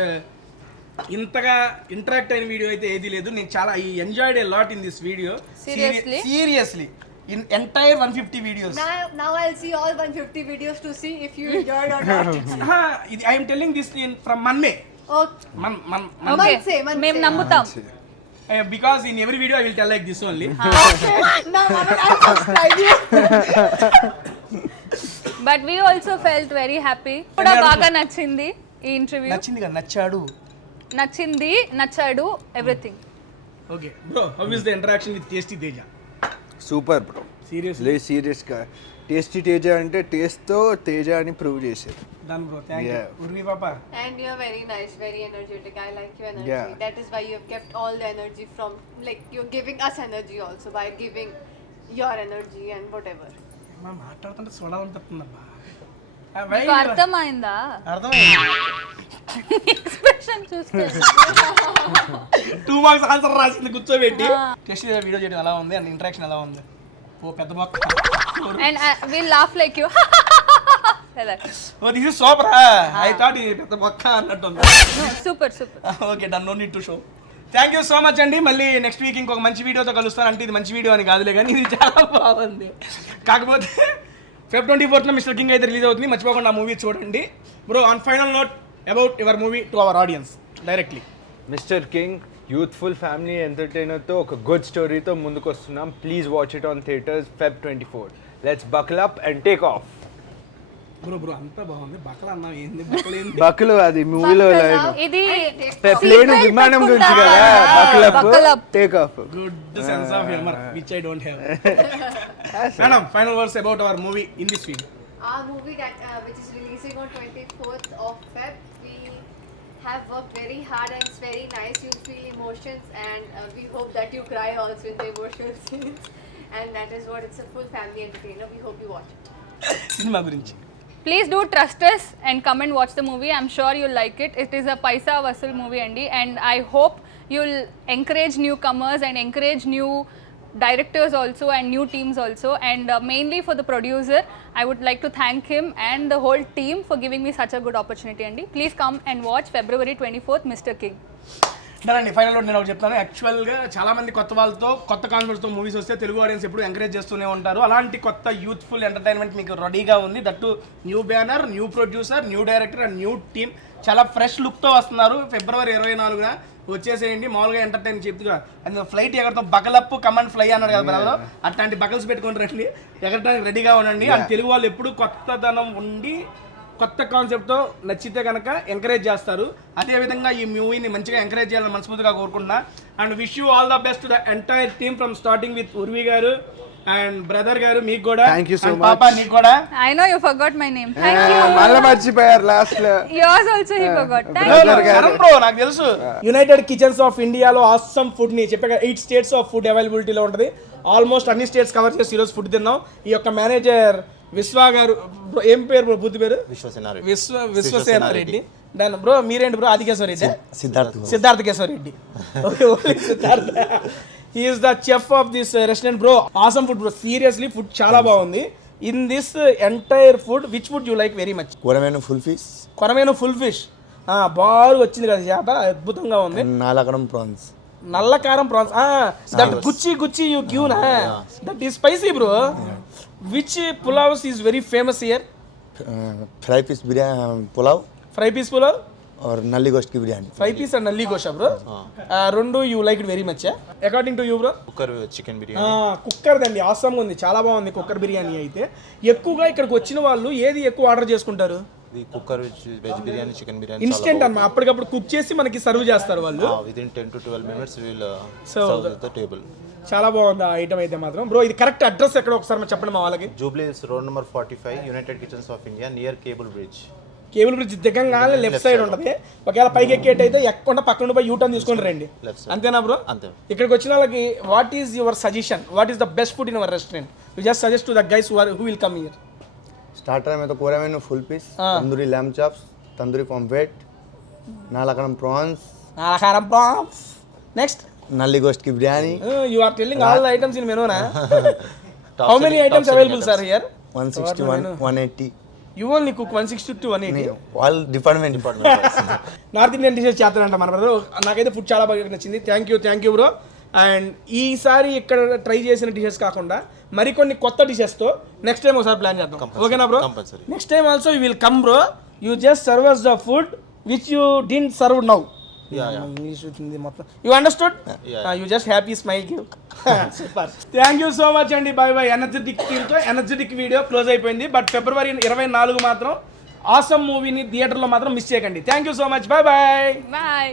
ఇంతగా ఇంటరాక్ట్ అయిన వీడియో అయితే ఏది లేదు. నేను చాలా enjoyed a lot in this video. Seriously in entire 150 videos. Now I'll see all 150 videos to see if you enjoyed or not. I am telling this from Monday. Okay, మేము నమ్ముతాం. Because in every video I will tell like this only. Now I'll subscribe you. But we also felt very happy. కూడా బాగా నచ్చింది ఈ interview. నచ్చింది కదా, నచ్చాడు everything. Okay bro, how is the interaction with Tasty Teja? Super bro, సీరియస్గా tasty Teja అంటే టేస్ట్తో తేజ అని ప్రూవ్ చేశారు. Done bro, thank you. Urvi papa. And you're very nice, very energetic. I like your energy. Yeah. That is why you've kept all the energy from, like, you're giving us energy also by giving your energy and whatever. మా మాట్లాడుతుంటే soda ఉంటుందబ్బా. మీకు అర్థమైందా? Expression చూస్తే 2 marks answer రాసింది కూర్చోబెట్టి. Test video చేయడం ఎలా ఉంది అండ్ ఇంటరాక్షన్ ఎలా ఉంది? ఓ పెద్ద బొక్క. And will laugh like you. Oh this is super. I thought ఇది పెద్ద బొక్క అన్నట్టుంది. Super. Okay done, no need to show. Thank you so much అండి. మళ్ళీ నెక్స్ట్ వీక్ ఇంకొక మంచి వీడియోతో కలుస్తాను. అంటే ఇది మంచి వీడియో అని కాదులే కానీ ఇది చాలా బాగుంది. కాకపోతే Feb 24th మిస్టర్ కింగ్ అయితే రిలీజ్ అవుతుంది, మర్చిపోకుండా ఆ మూవీ చూడండి bro. On final note about your movie to our audience directly. Mister king youthful family ఎంటర్టైనర్తో ఒక గుడ్ స్టోరీతో ముందుకు వస్తున్నాం. Please watch it on theatres Feb 24. Let's buckle up and take off. Bro అంతా బాగుంది. బక్కలు అన్నావు ఏంది? బకులు అది మూవీలో ఇది ప్లేన్ విమానం గురించి కదా. Buckle up take off. Good sense of humour which I don't have. Madam, final words about our movie in this video. Our movie that which is releasing on 24th of Feb, we have worked very hard and it's very nice. You'll feel emotions and we hope that you cry also in the emotional scenes. And that is what, it's a full family entertainer. We hope you watch it. సినిమా గురించి please do trust us and come and watch the movie. I'm sure you'll like it. It is a paisa vasul movie andi, and I hope you'll encourage newcomers and encourage new directors also and new teams also, and mainly for the producer, I would like to thank him and the whole team for giving me such a good opportunity andi. Please come and watch February 24th Mr. King. అండి final నేను ఒకటి చెప్తాను. యాక్చువల్గా చాలా మంది కొత్త వాళ్ళతో కొత్త కాన్సెప్ట్స్తో మూవీస్ వస్తే తెలుగు ఆడియన్స్ ఎప్పుడు ఎంకరేజ్ చేస్తూనే ఉంటారు. అలాంటి కొత్త యూత్ఫుల్ ఎంటర్టైన్మెంట్ మీకు రెడీగా ఉంది. That new banner, new producer, new director and new team. చాలా ఫ్రెష్ లుక్తో వస్తున్నారు. February 24న వచ్చేసేయండి. మామూలుగా ఎంటర్టైన్ చెప్తుగా అది ఫ్లైట్ ఎగరతో బకలప్ కమాండ్ ఫ్లై అన్నారు కదా బ్రదర్, అట్లాంటి బకల్స్ పెట్టుకొని రండి, ఎగరడానికి రెడీగా ఉండండి. అండ్ తెలుగు వాళ్ళు ఎప్పుడు కొత్తదనం ఉండి కొత్త కాన్సెప్ట్తో నచ్చితే కనుక ఎంకరేజ్ చేస్తారు. అదేవిధంగా ఈ మూవీని మంచిగా ఎంకరేజ్ చేయాలని మనస్ఫూర్తిగా కోరుకుంటున్నా. And wish you all the best the entire team from starting with Urvi garu and brother గారు, మీకు కూడా. Thank you so And much. పాపా నీకు కూడా. I know you forgot my name. Thank you. మళ్ళీ మర్చిపోయారు లాస్ట్ లో. Yours also he forgot. Thank No, you. no, Sharan bro నాకు తెలుసు. యునైటెడ్ కిచెన్స్ ఆఫ్ ఇండియాలో ఆసమ్ ఫుడ్ ని చెప్పాక 8 స్టేట్స్ ఆఫ్ ఫుడ్ అవైలబిలిటీలో ఉంటుంది. ఆల్మోస్ట్ అన్ని స్టేట్స్ కవర్ చేసి ఈరోజు ఫుడ్ తిన్నాం. ఈ యొక్క మేనేజర్ విశ్వ గారు, ఏం పేరు బ్రో, పూర్తి పేరు విశ్వసేనారెడ్డి. దాని బ్రో మీరేంటి bro? Adikeshwara Reddy, Siddhartha Keshavar Reddy. Okay, only Siddhartha. He is the chef of this restaurant bro. Awesome food bro, seriously food చాలా బాగుంది. In this entire food which food you like very much? Korameenu full fish. Korameenu full fish బాగా వచ్చింది కదా చేప, అద్భుతంగా ఉంది. Nalla karam prawns. Nalla karam prawns, that గుచ్చి you give నా, that is spicy bro. Which pulaos is very famous here? Fry piece biryani pulao. Fry piece pulao और नल्ली गोश्त की biryani. Fry piece and nalli gosht bro, రెండు you like it very much according to you bro? Cooker chicken biryani. Cooker దండి awesome ఉంది, చాలా బాగుంది cooker biryani. అయితే ఎక్కువగా ఇక్కడికి వచ్చిన వాళ్ళు ఏది ఎక్కువ ఆర్డర్ చేసుకుంటారు? Cooker veg biryani, chicken biryani. Instant అన్నమాట, అప్పటికప్పుడు కుక్ చేసి మనకి సర్వ్ చేస్తారు వాళ్ళు. Within 10 to 12 minutes will serve the table. చాలా బాగుంది ఆ ఐటమ్ అయితే మాత్రం. బ్రో ఇది కరెక్ట్ అడ్రస్ ఎక్కడ ఒకసారి చెప్పండి మా వాళ్ళకి. Jubilees road number 45, united kitchens of India, near cable bridge. Cable bridge దిగంగానే లెఫ్ట్ సైడ్ ఉంటుంది. ఒకవేళ పైకి ఎక్కేటైతే ఎక్కకుండా పక్కన పోయి యూటర్న్ తీసుకొని రండి. అంతేనా బ్రో? అంతే. ఇక్కడికి వచ్చిన వాళ్ళకి what is your suggestion? What is the best food in our restaurant? You just suggest to the guys who will come here. Starter में तो korameenu full piece, tandoori lamb chops, tandoori pomfret, nalla karam prawns, nalla karam prawns. Next nalli gosht की biryani. You are telling all the items in menu నా? How many items available sir here? 161, 180. You only cook 160 to 180. All department north Indian dishes చేస్తారంట మన brother. నాకైతే food చాలా బాగా నచ్చింది. Thank you bro. And ఈసారి ఇక్కడ ట్రై చేసిన డిషెస్ కాకుండా మరికొన్ని కొత్త డిషెస్తో నెక్స్ట్ టైం ఒకసారి ప్లాన్ చేద్దాం. ఓకేనా bro? Next time also you will come bro. You just serve us the food which you didn't serve now. English వచ్చింది మొత్తం. You understood? You just happy smile give. Super. Thank you so much అండి. Bye bye. Energetic టీమ్తో energetic video close అయిపోయింది. But February 24 మాత్రం awesome మూవీని థియేటర్లో మాత్రం miss చేయకండి. Thank you so much. Bye bye. Bye.